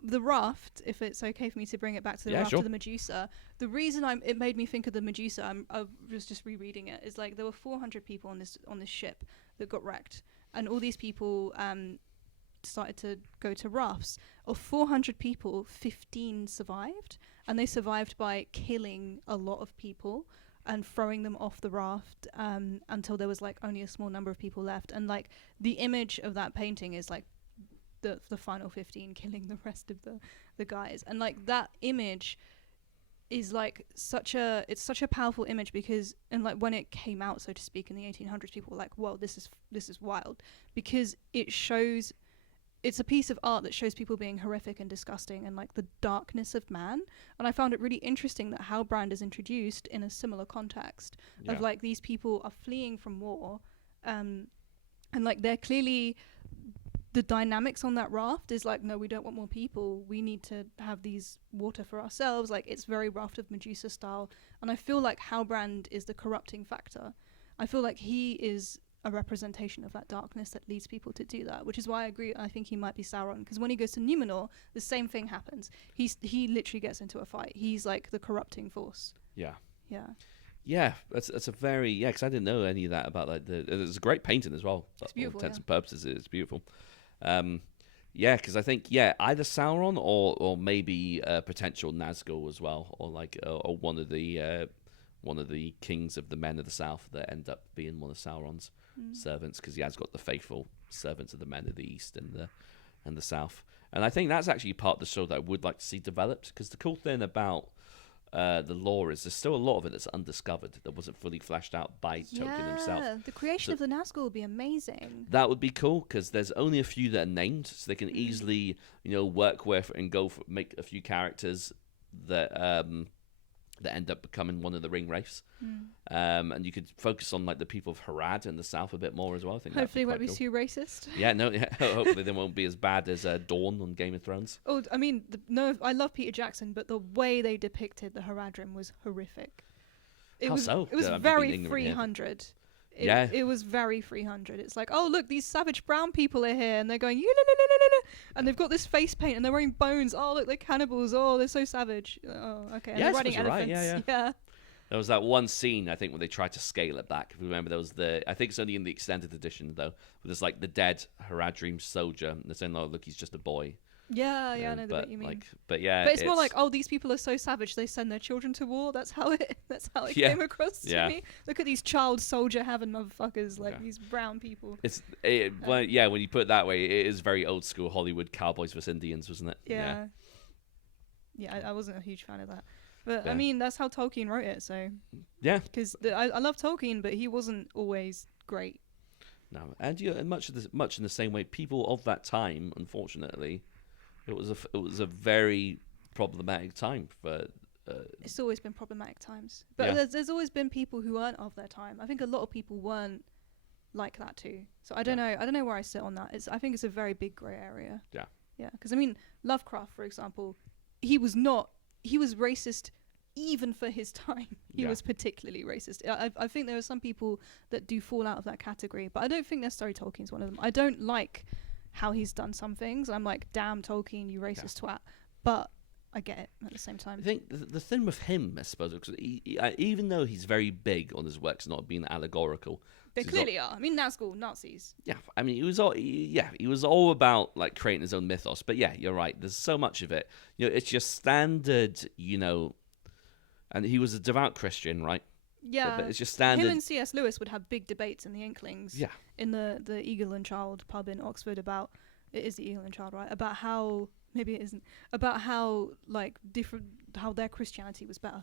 the Raft, if it's okay for me to bring it back to the Raft sure. of the Medusa, the reason it made me think of the Medusa, I was just rereading it, is like there were 400 people on this ship that got wrecked, and all these people started to go to rafts. Of 400 people, 15 survived, and they survived by killing a lot of people and throwing them off the raft until there was like only a small number of people left. And like the image of that painting is like the final 15 killing the rest of the guys, and like that image is like such a powerful image, because and like when it came out, so to speak, in the 1800s, people were like, whoa, this is wild, because it's a piece of art that shows people being horrific and disgusting and like the darkness of man. And I found it really interesting that Halbrand is introduced in a similar context of like these people are fleeing from war, and like they're clearly, the dynamics on that raft is like, no, we don't want more people, we need to have these water for ourselves. Like it's very Raft of Medusa style, and I feel like Halbrand is the corrupting factor. I feel like he is a representation of that darkness that leads people to do that, which is why I agree. I think he might be Sauron, because when he goes to Numenor, the same thing happens. He literally gets into a fight. He's like the corrupting force. Yeah, that's a very because I didn't know any of that about like it's a great painting as well. It's beautiful. For all intents and purposes, it's beautiful. Because I think either Sauron or maybe potential Nazgul as well, or like or one of the kings of the Men of the South that end up being one of Sauron's servants, because he has got the faithful servants of the Men of the East and the South. And I think that's actually part of the show that I would like to see developed, because the cool thing about the lore is there's still a lot of it that's undiscovered, that wasn't fully fleshed out by Tolkien himself. Yeah, the creation of the Nazgul would be amazing. That would be cool, because there's only a few that are named, so they can easily, work with and make a few characters that end up becoming one of the ring wraiths. And you could focus on like the people of Harad in the south a bit more as well. I think hopefully it won't be too racist. Hopefully they won't be as bad as Dawn on Game of Thrones. Oh, I mean, I love Peter Jackson, but the way they depicted the Haradrim was horrific. It was very 300. It was very 300. It's like, oh look, these savage brown people are here, and they're going, and they've got this face paint, and they're wearing bones. Oh look, they're cannibals. Oh, they're so savage. Oh, okay. And they're riding elephants. Right. Yeah. There was that one scene, I think, where they tried to scale it back. If you remember, there was I think it's only in the extended edition though, where there's like the dead Haradrim soldier, and they're saying, oh look, he's just a boy. Yeah, I know what you mean. But it's more like, oh, these people are so savage, they send their children to war. That's how it came across to me. Look at these child soldier having motherfuckers, like these brown people. When you put it that way, it is very old school Hollywood cowboys versus Indians, wasn't it? Yeah, I wasn't a huge fan of that. But, I mean, that's how Tolkien wrote it, so... Yeah. Because I love Tolkien, but he wasn't always great. No, and much in the same way, people of that time, unfortunately, it was a very problematic time for... It's always been problematic times. But there's always been people who weren't of their time. I think a lot of people weren't like that too. So I don't know. I don't know where I sit on that. I think it's a very big grey area. Yeah. Yeah, because, I mean, Lovecraft, for example, he was racist even for his time. He was particularly racist. I think there are some people that do fall out of that category, but I don't think necessarily Tolkien's one of them. I don't like how he's done some things. I'm like, damn Tolkien, you racist twat. But I get it at the same time. I think the thing with him, I suppose, because even though he's very big on his works not being allegorical, They clearly are. I mean, Nazgul, Nazis. yeah, I mean, he was all about like creating his own mythos. But yeah, you're right. There's so much of it. It's just standard. And he was a devout Christian, right? Yeah, but it's just standard. Him and C.S. Lewis would have big debates in the Inklings. Yeah, in the Eagle and Child pub in Oxford about it is the Eagle and Child, right? About how maybe it isn't about how like different how their Christianity was better.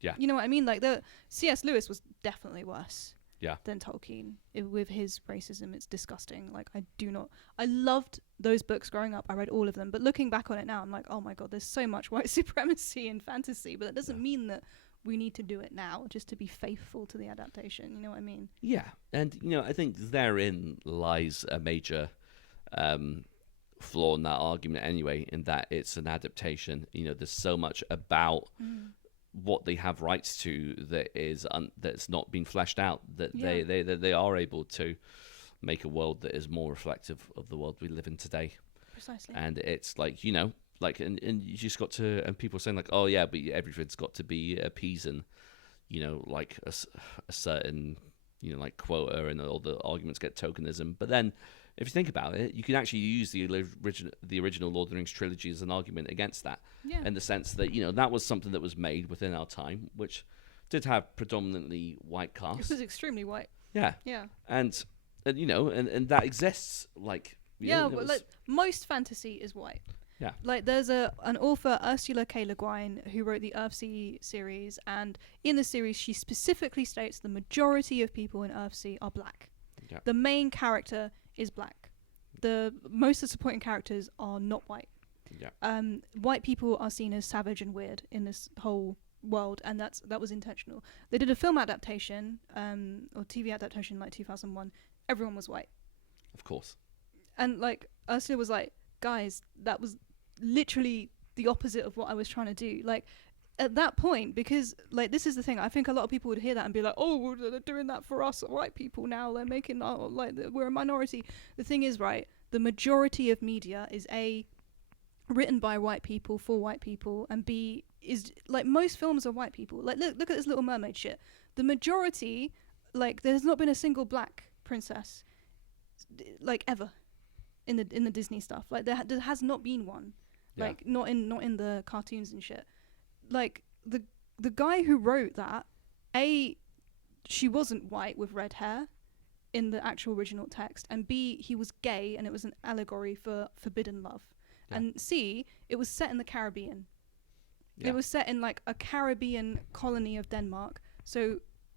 Yeah, you know what I mean? Like the C.S. Lewis was definitely worse. Yeah. Than Tolkien with his racism. It's disgusting. Like I loved those books growing up. I read all of them, but looking back on it now, I'm like, oh my god, there's so much white supremacy in fantasy. But that doesn't mean that we need to do it now just to be faithful to the adaptation. You know what I mean? Yeah, and I think therein lies a major flaw in that argument anyway, in that it's an adaptation. There's so much about what they have rights to that is that's not been fleshed out, that they are able to make a world that is more reflective of the world we live in today. Precisely. And it's like and you just got to, and people saying like, oh yeah, but everything's got to be appeasing like a certain like quota, and all the arguments get tokenism. But then if you think about it, you can actually use the original Lord of the Rings trilogy as an argument against that, in the sense that that was something that was made within our time, which did have predominantly white cast. It was extremely white. Yeah. And that exists. Like but like most fantasy is white. Yeah. Like there's an author, Ursula K. Le Guin, who wrote the Earthsea series, and in the series she specifically states the majority of people in Earthsea are black. Yeah. The main character is black. Most of the supporting characters are not white. Yeah. White people are seen as savage and weird in this whole world, and that was intentional. They did a film adaptation, or TV adaptation, like 2001. Everyone was white. Of course. And like Ursula was like, guys, that was literally the opposite of what I was trying to do. Like at that point, because like this is the thing, I think a lot of people would hear that and be like, oh, well, they're doing that for us white people now, they're making like we're a minority. The thing is, right, the majority of media is written by white people for white people, and B is like most films are white people. Like look at this Little Mermaid shit. The majority, like there's not been a single black princess like ever in the Disney stuff. Like there has not been one. Like not in the cartoons and shit. Like the guy who wrote that, she wasn't white with red hair in the actual original text, and B, he was gay, and it was an allegory for forbidden love. And C, it was set in the Caribbean. It was set in like a Caribbean colony of Denmark. So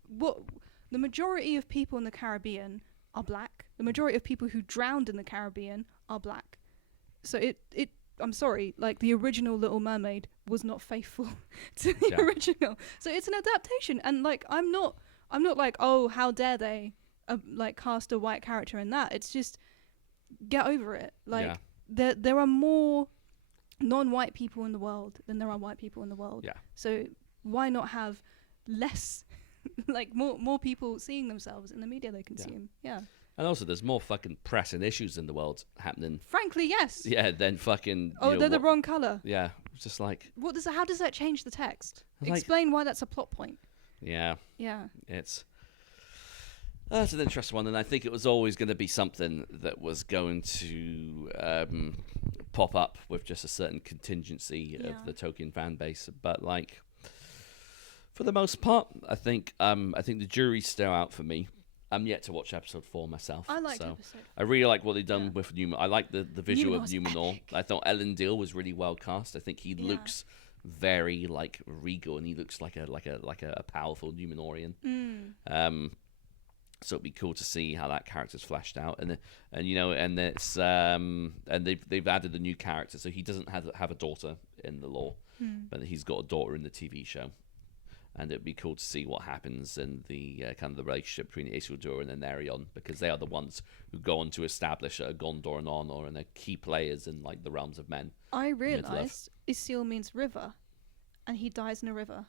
the majority of people in the Caribbean are black. The majority of people who drowned in the Caribbean are black. So I'm sorry, like the original Little Mermaid was not faithful to the original. So it's an adaptation, and like I'm not like, oh, how dare they like cast a white character in that. It's just get over it. Like there are more non-white people in the world than there are white people in the world. Yeah. So why not have less like more people seeing themselves in the media they consume? Yeah. And also, there's more fucking pressing issues in the world happening. Frankly, yes. Yeah, then fucking. Oh, they're the wrong color. Yeah, just like. How does that change the text? Like, explain why that's a plot point. Yeah. Yeah. That's an interesting one, and I think it was always going to be something that was going to pop up with just a certain contingency of the Tolkien fan base. But like, for the most part, I think the jury's still out for me. I'm yet to watch episode 4 myself. I liked episode 4. I really like what they've done with Numenor. I like the visual of Numenor. Epic. I thought Ellen Deal was really well cast. I think he looks very like regal, and he looks like a powerful Numenorian. So it'd be cool to see how that character's fleshed out, and it's and they've added a new character, so he doesn't have a daughter in the lore, but he's got a daughter in the TV show. And it'd be cool to see what happens in the kind of the relationship between Isildur and Anarion, because they are the ones who go on to establish Gondor and Arnor, and they're key players in like the realms of men. I realised Isil means river, and he dies in a river.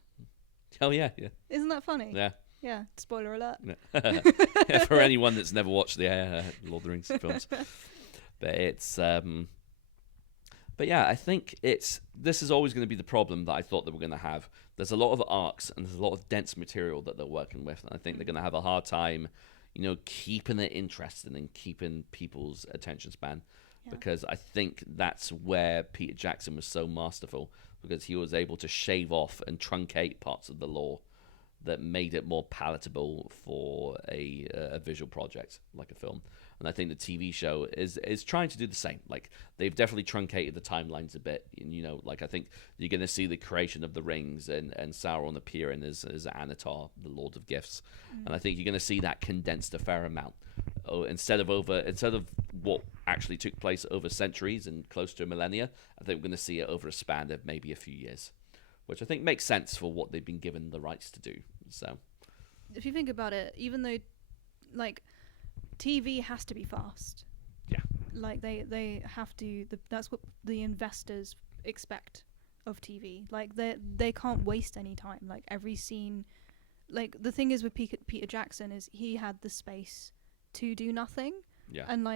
Oh yeah. Isn't that funny? Yeah. Yeah. Spoiler alert. Yeah, for anyone that's never watched the Lord of the Rings films, but it's But yeah, I think this is always going to be the problem that I thought they were going to have. There's a lot of arcs and there's a lot of dense material that they're working with, and I think they're going to have a hard time, keeping it interesting and keeping people's attention span. Yeah. Because I think that's where Peter Jackson was so masterful, because he was able to shave off and truncate parts of the lore that made it more palatable for a visual project like a film. And I think the TV show is trying to do the same. Like, they've definitely truncated the timelines a bit. And, I think you're going to see the creation of the rings and Sauron appearing as Anatar, the Lord of Gifts. And I think you're going to see that condensed a fair amount. Instead of what actually took place over centuries and close to a millennia, I think we're going to see it over a span of maybe a few years, which I think makes sense for what they've been given the rights to do. So, if you think about it, even though, TV has to be fast. Yeah. They have to. That's what the investors expect of TV. They can't waste any time. Every scene. The thing is with Peter Jackson is he had the space to do nothing. Yeah. And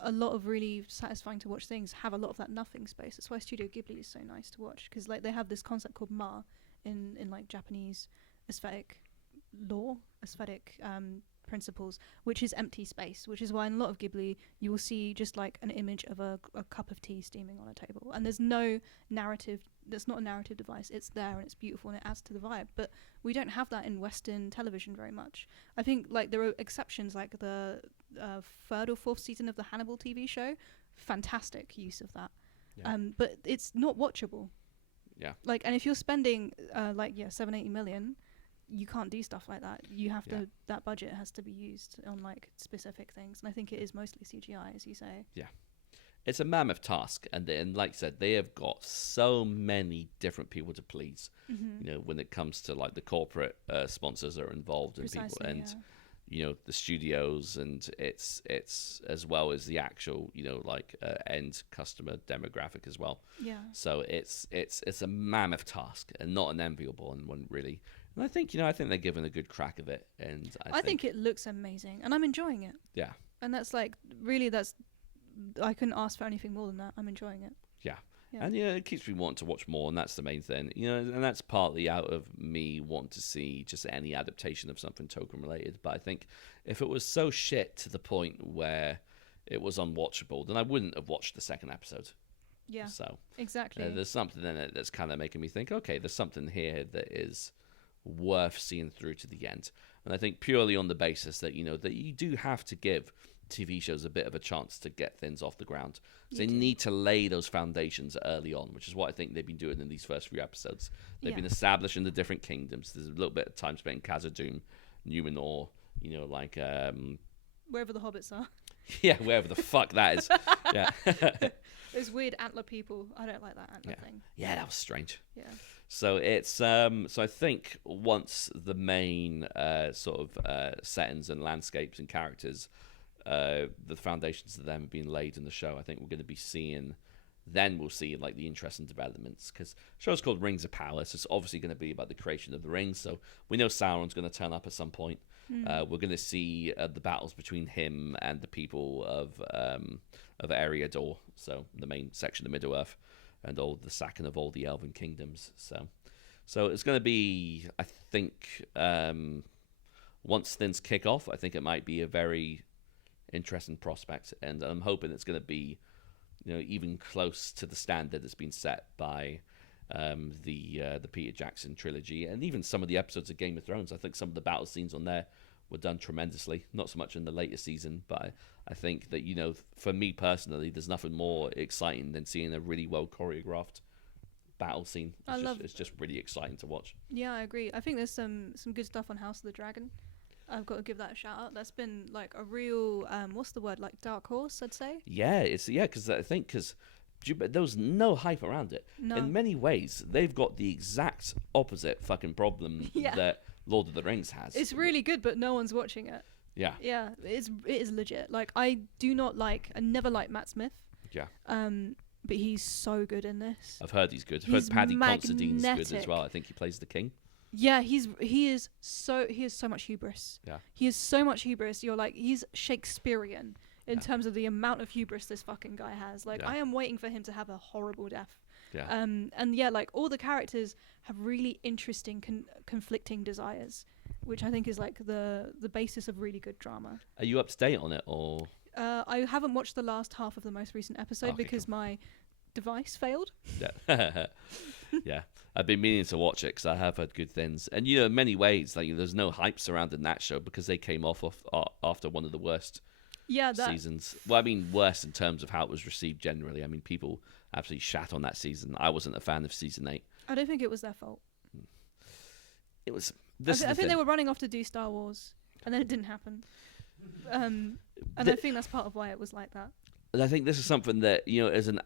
a lot of really satisfying to watch things have a lot of that nothing space. That's why Studio Ghibli is so nice to watch, because they have this concept called ma in Japanese aesthetic principles, which is empty space, which is why in a lot of Ghibli you will see just an image of a cup of tea steaming on a table, and there's no narrative. That's not a narrative device. It's there and it's beautiful and it adds to the vibe, but we don't have that in Western television very much. I think there are exceptions, like the third or fourth season of the Hannibal TV show, fantastic use of that. Yeah. But it's not watchable. Yeah. And if you're spending 780 million, you can't do stuff like that. You have to. That budget has to be used on specific things, and I think it is mostly CGI, as you say. Yeah, it's a mammoth task, and like I said, they have got so many different people to please. Mm-hmm. When it comes to the corporate sponsors are involved, and Precisely, people, and the studios, and it's as well as the actual end customer demographic as well. Yeah. So it's a mammoth task and not an enviable one, really. And I think they're giving a good crack of it, and I think it looks amazing, and I'm enjoying it. Yeah. And that's I couldn't ask for anything more than that. I'm enjoying it. Yeah. Yeah. And it keeps me wanting to watch more, and that's the main thing. And that's partly out of me wanting to see just any adaptation of something Tolkien related. But I think if it was so shit to the point where it was unwatchable, then I wouldn't have watched the second episode. Yeah. So exactly. There's something in it that's kind of making me think, okay, there's something here that is worth seeing through to the end. And I think purely on the basis that that you do have to give TV shows a bit of a chance to get things off the ground. So they need to lay those foundations early on, which is what I think they've been doing in these first few episodes. They've been establishing the different kingdoms. There's a little bit of time spent in Khazad-dûm, Numenor, wherever the hobbits are. Yeah, wherever the fuck that is. Yeah. Those weird antler people. I don't like that antler thing. Yeah, that was strange. Yeah. So it's so I think once the main settings and landscapes and characters, the foundations of them have been laid in the show, I think we're going to be seeing. Then we'll see the interesting developments, because the show's called Rings of Power, so it's obviously going to be about the creation of the rings. So we know Sauron's going to turn up at some point. We're going to see the battles between him and the people of Eriador, so the main section of Middle Earth, and all the sacking of all the elven kingdoms. So it's going to be, I think, once things kick off, I think it might be a very interesting prospect, and I'm hoping it's going to be even close to the standard that's been set by the Peter Jackson trilogy, and even some of the episodes of Game of Thrones. I think some of the battle scenes on there were done tremendously. Not so much in the later season, but I think that for me personally, there's nothing more exciting than seeing a really well choreographed battle scene. It's just really exciting to watch. Yeah, I agree. I think there's some good stuff on House of the Dragon. I've got to give that a shout out. That's been a real what's the word, dark horse, I'd say. Yeah, because there was no hype around it. No. In many ways, they've got the exact opposite fucking problem that Lord of the Rings has. It's really good, but no one's watching it. Yeah. Yeah, it is legit. I never liked Matt Smith. Yeah. But he's so good in this. I've heard he's good. I've heard Paddy Considine's good as well. I think he plays the king. Yeah, he has so much hubris. Yeah. He has so much hubris. You're he's Shakespearean in terms of the amount of hubris this fucking guy has. Like, I am waiting for him to have a horrible death. Yeah. And yeah, like all the characters have really interesting conflicting desires, which I think is like the basis of really good drama. Are you up to date on it, or? I haven't watched the last half of the most recent episode because my device failed. Yeah. Yeah. I've been meaning to watch it because I have heard good things. And, you know, in many ways, like, there's no hype surrounding that show because they came off after one of the worst seasons. Well, I mean, worse in terms of how it was received generally. I mean, people absolutely shat on that season. I wasn't a fan of season 8. I don't think it was their fault. It was. I think they were running off to do Star Wars, and then it didn't happen. And I think that's part of why it was like that. And I think this is something that, you know,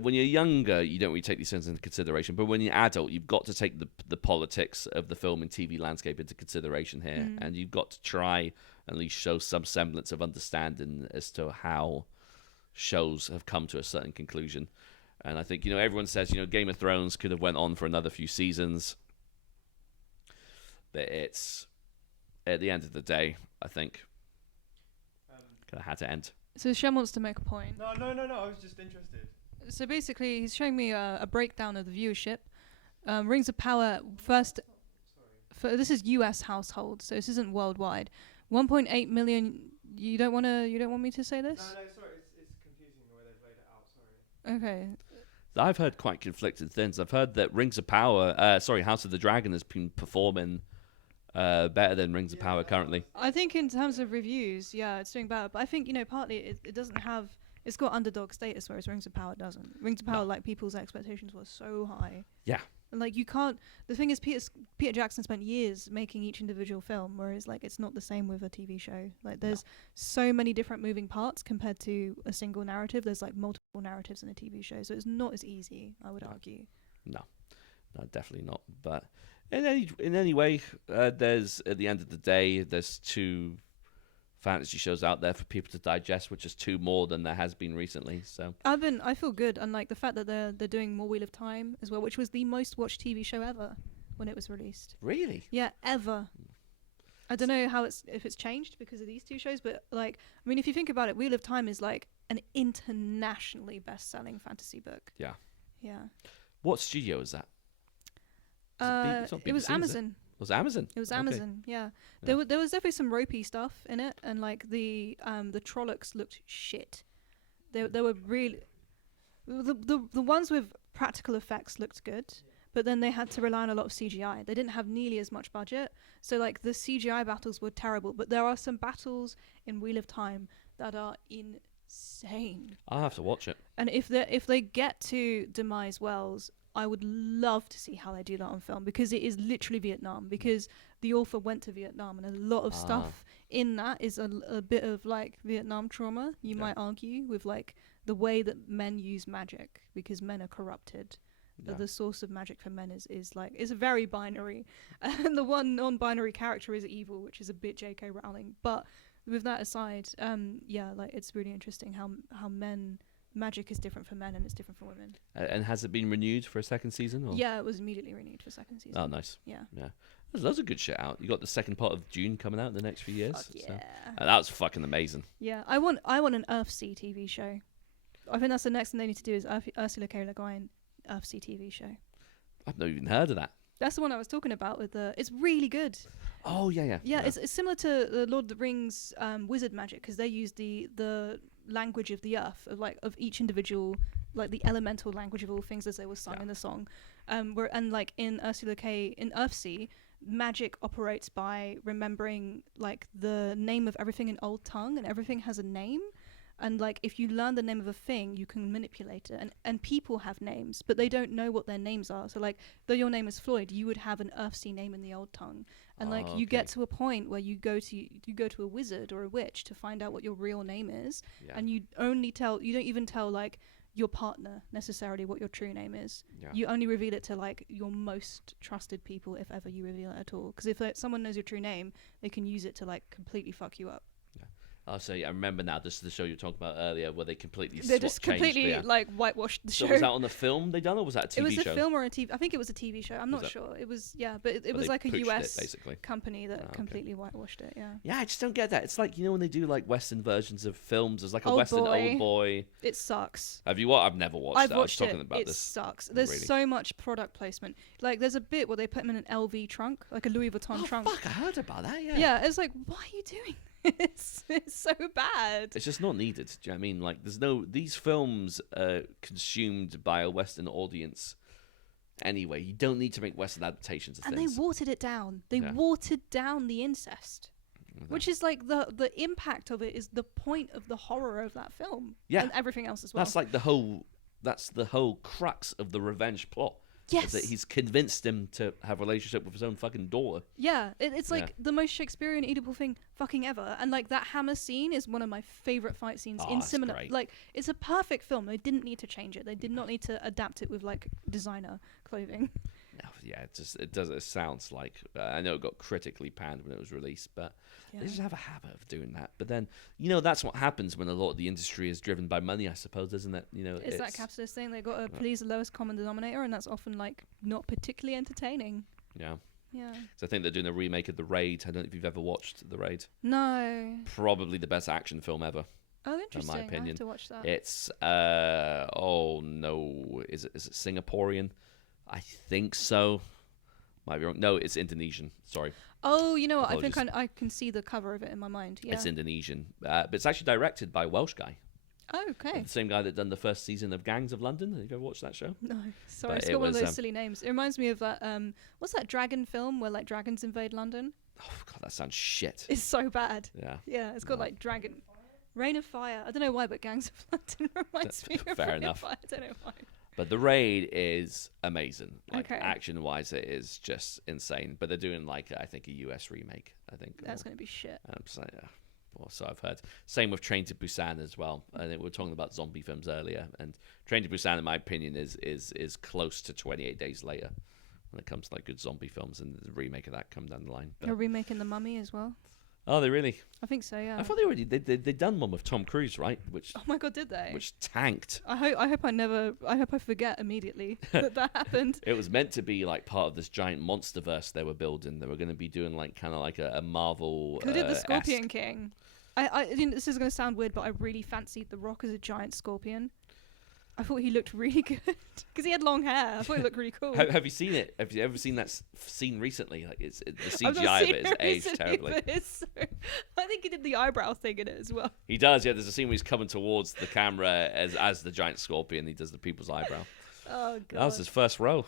when you're younger, you don't really take these things into consideration. But when you're adult, you've got to take the politics of the film and TV landscape into consideration here. And you've got to try and at least show some semblance of understanding as to how shows have come to a certain conclusion. And I think, you know, everyone says, you know, Game of Thrones could have went on for another few seasons. But it's, at the end of the day, I think, kind of had to end. So Shem wants to make a point. No, I was just interested. So basically, he's showing me a breakdown of the viewership. Rings of Power first. This is U.S. households, so this isn't worldwide. 1.8 million. You don't want me to say this? No, sorry, it's confusing the way they've laid it out. Sorry. Okay. I've heard quite conflicted things. I've heard that Rings of Power, House of the Dragon has been performing better than Rings of Power currently. I think in terms of reviews, yeah, it's doing better. But I think, you know, partly it doesn't have. It's got underdog status, whereas Rings of Power doesn't. Rings of Power, like, people's expectations were so high. Yeah. And, like, you can't. The thing is, Peter Jackson spent years making each individual film, whereas, like, it's not the same with a TV show. Like, there's so many different moving parts compared to a single narrative. There's, like, multiple narratives in a TV show, so it's not as easy, I would argue. No, definitely not. But in any way, there's, at the end of the day, there's 2 fantasy shows out there for people to digest, which is 2 more than there has been recently. So I feel good, and like the fact that they're doing more Wheel of Time as well, which was the most watched TV show ever when it was released. Really? Yeah, ever. I don't know if it's changed because of these 2 shows, but like, I mean, if you think about it, Wheel of Time is like an internationally best-selling fantasy book. Yeah. Yeah. What studio is that? It was Amazon. It was Amazon. It was Amazon. Yeah. There was definitely some ropey stuff in it, and like the Trollocs looked shit. They were really the ones with practical effects looked good, but then they had to rely on a lot of CGI. They didn't have nearly as much budget, so like the CGI battles were terrible. But there are some battles in Wheel of Time that are insane. I'll have to watch it. And if they get to Demise Wells, I would love to see how they do that on film, because it is literally Vietnam, because the author went to Vietnam, and a lot of stuff in that is a bit of like Vietnam trauma, you might argue, with like the way that men use magic, because men are corrupted. The source of magic for men is like, it's very binary, and the one non-binary character is evil, which is a bit J.K. Rowling. But with that aside, like, it's really interesting how magic is different for men and it's different for women. And has it been renewed for a second season? Or? Yeah, it was immediately renewed for a second season. Oh, nice. Yeah. There's loads of good shit out. You got the second part of Dune coming out in the next few years. Fuck yeah. So. And that was fucking amazing. Yeah, I want an Earthsea TV show. I think that's the next thing they need to do is Ursula K. Le Guin Earthsea TV show. I've not even heard of that. That's the one I was talking about with it's really good. Oh, yeah. Yeah, it's similar to the Lord of the Rings wizard magic, because they use the language of the earth, of each individual, like the elemental language of all things, as they were sung in the song. And like in Ursula K. in Earthsea, magic operates by remembering like the name of everything in Old Tongue, and everything has a name. And like, if you learn the name of a thing, you can manipulate it. And people have names, but they don't know what their names are. So like, though your name is Floyd, you would have an Earthsea name in the Old Tongue. And like, you get to a point where you go to a wizard or a witch to find out what your real name is. Yeah. And you don't even tell like your partner necessarily what your true name is. Yeah. You only reveal it to like your most trusted people, if ever you reveal it at all. Because if someone knows your true name, they can use it to like completely fuck you up. Oh, so yeah, I remember now. This is the show you were talking about earlier, where they completely They just changed completely the, like whitewashed the So show. was that on the film they done, or was that a TV It was show? a film or a TV. I think it was a TV show. I'm not sure. It was but it But was they like a pooched it, US basically. company that okay. completely whitewashed it. Yeah. Yeah, I just don't get that. It's like, when they do like Western versions of films. There's like a Old Western Boy. Old Boy. It sucks. Have you watched? I've never watched I've that. I was watched talking it. about It this. sucks. There's really. so much product placement. Like there's a bit where they put him in an LV trunk, like a Louis Vuitton trunk. Fuck, I heard about that. Yeah. Yeah, it's like, why are you doing this? It's so bad. It's just not needed. Do you know what I mean? Like, these films are consumed by a Western audience anyway. You don't need to make Western adaptations of And things. they watered it down. They Yeah. watered down the incest. Which is like the impact of it is the point of the horror of that film. Yeah. And everything else as well. That's like that's the whole crux of the revenge plot. Yes. Is that he's convinced him to have a relationship with his own fucking daughter. Yeah, it's like Yeah. the most Shakespearean Oedipal thing fucking ever. And like that hammer scene is one of my favorite fight scenes Oh, in it's cinema. great. Like it's a perfect film. They didn't need to change it. They did not need to adapt it with like designer clothing. No, yeah, it sounds like, I know it got critically panned when it was released, but Yeah. they just have a habit of doing that. But then, that's what happens when a lot of the industry is driven by money, I suppose, isn't it? It's that capitalist thing. They got to please the lowest common denominator, and that's often like not particularly entertaining. Yeah. Yeah. So I think they're doing a remake of The Raid. I don't know if you've ever watched The Raid. No. Probably the best action film ever. Oh, interesting. I opinion. have to watch that. It's oh no, is it Singaporean? I think so. Might be wrong. No, it's Indonesian. Sorry, Oh, you know what? Apologies. I think I can see the cover of it in my mind. Yeah. it's Indonesian, but it's actually directed by a Welsh guy, Oh, okay. the same guy that done the first season of Gangs of London. Have you ever watched that show? No, sorry, But it's it got one of was, those silly names. It reminds me of that. What's that dragon film where like dragons invade London? Oh god, that sounds shit. It's so bad. Yeah, Yeah, it's got No. like dragon, Rain of Fire. I don't know why, but Gangs of London reminds me of Fair Rain enough. of Fire. I don't know why. but The Raid is amazing. Like Okay. action-wise, it is just insane. But they're doing like I think a US remake. I think That's gonna be shit. So, yeah. Well, so I've heard. Same with Train to Busan as well. I think we were talking about zombie films earlier, and Train to Busan, in my opinion, is close to 28 Days Later when it comes to like good zombie films, and the remake of that come down the line. But, They're remaking The Mummy as well. oh, they really? I think so. Yeah. I thought they done one with Tom Cruise, right? Which Oh my god, did they? tanked. I hope I forget immediately that happened. It was meant to be like part of this giant monster verse they were building. They were going to be doing like kind of like a Marvel. They did the Scorpion King. This is going to sound weird, but I really fancied The Rock as a giant scorpion. I thought he looked really good because he had long hair. I thought he looked really cool. Have you seen it? Have you ever seen that scene recently? Like the I've not CGI of seen it is aged recently, terribly. but I think he did the eyebrow thing in it as well. He does, yeah. There's a scene where he's coming towards the camera as the giant scorpion. He does the people's eyebrow. Oh god! That was his first role.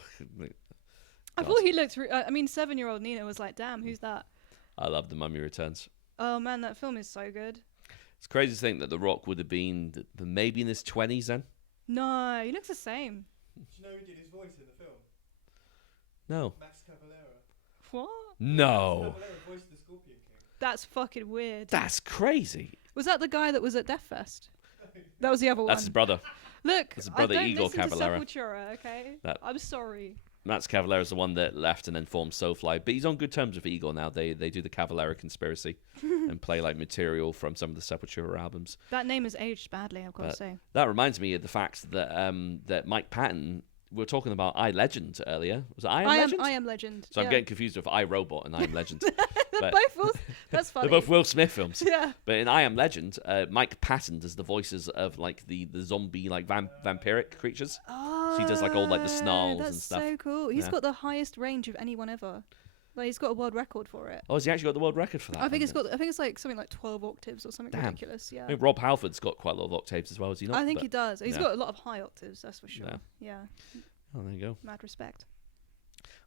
I thought he looked. 7-year-old Nina was like, "Damn, who's that?" I love The Mummy Returns. Oh man, that film is so good. It's crazy to think that The Rock would have been maybe in his 20s then. No, he looks the same. Do you know who did his voice in the film? No. Max Cavalera. What? No. Max Cavalera voiced the Scorpion King. That's fucking weird. That's crazy. Was that the guy that was at Death Fest? That was the other one. That's his brother. Look, his brother, I don't Igor listen to Cavalera. Sepultura, okay? That- I'm sorry. Max Cavalera's the one that left and then formed Soulfly. But he's on good terms with Igor now. They do the Cavalera conspiracy and play like material from some of the Sepultura albums. That name has aged badly, I've got to But say. that reminds me of the fact that that Mike Patton, we were talking about I Legend earlier. Was it I Am Legend? I Am Legend. So I'm getting confused with I, Robot and I Am Legend. They're but- both. That's funny. They're both Will Smith films. Yeah. But in I Am Legend, Mike Patton does the voices of like the zombie like vampiric creatures. Oh, So he does, like, all, like, the snarls that's and stuff. so cool. He's Yeah. got the highest range of anyone ever. Like he's got a world record for it. Oh, has he actually got the world record for that? I think it's like something like 12 octaves or something Damn. ridiculous. Yeah. I think Rob Halford's got quite a lot of octaves as well, has he not? I think But- he does. He's yeah. got a lot of high octaves, that's for sure. Yeah. Yeah. Oh, there you go. Mad respect.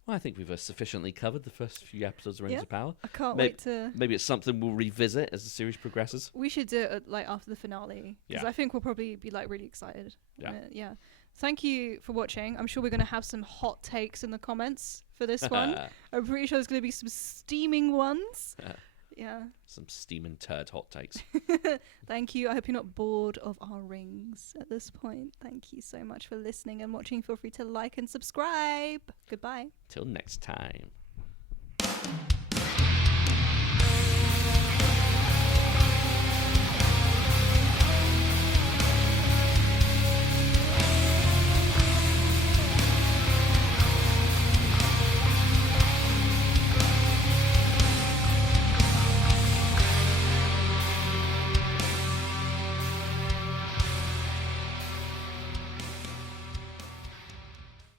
Well, I think we've sufficiently covered the first few episodes of Rings Yeah. of Power. I can't Maybe- wait to. Maybe it's something we'll revisit as the series progresses. We should do it like after the finale because Yeah. I think we'll probably be like really excited. Yeah. Yeah. Thank you for watching. I'm sure we're going to have some hot takes in the comments for this one. I'm pretty sure there's going to be some steaming ones. Yeah. Some steaming turd hot takes. Thank you. I hope you're not bored of our rings at this point. Thank you so much for listening and watching. Feel free to like and subscribe. Goodbye. Till next time.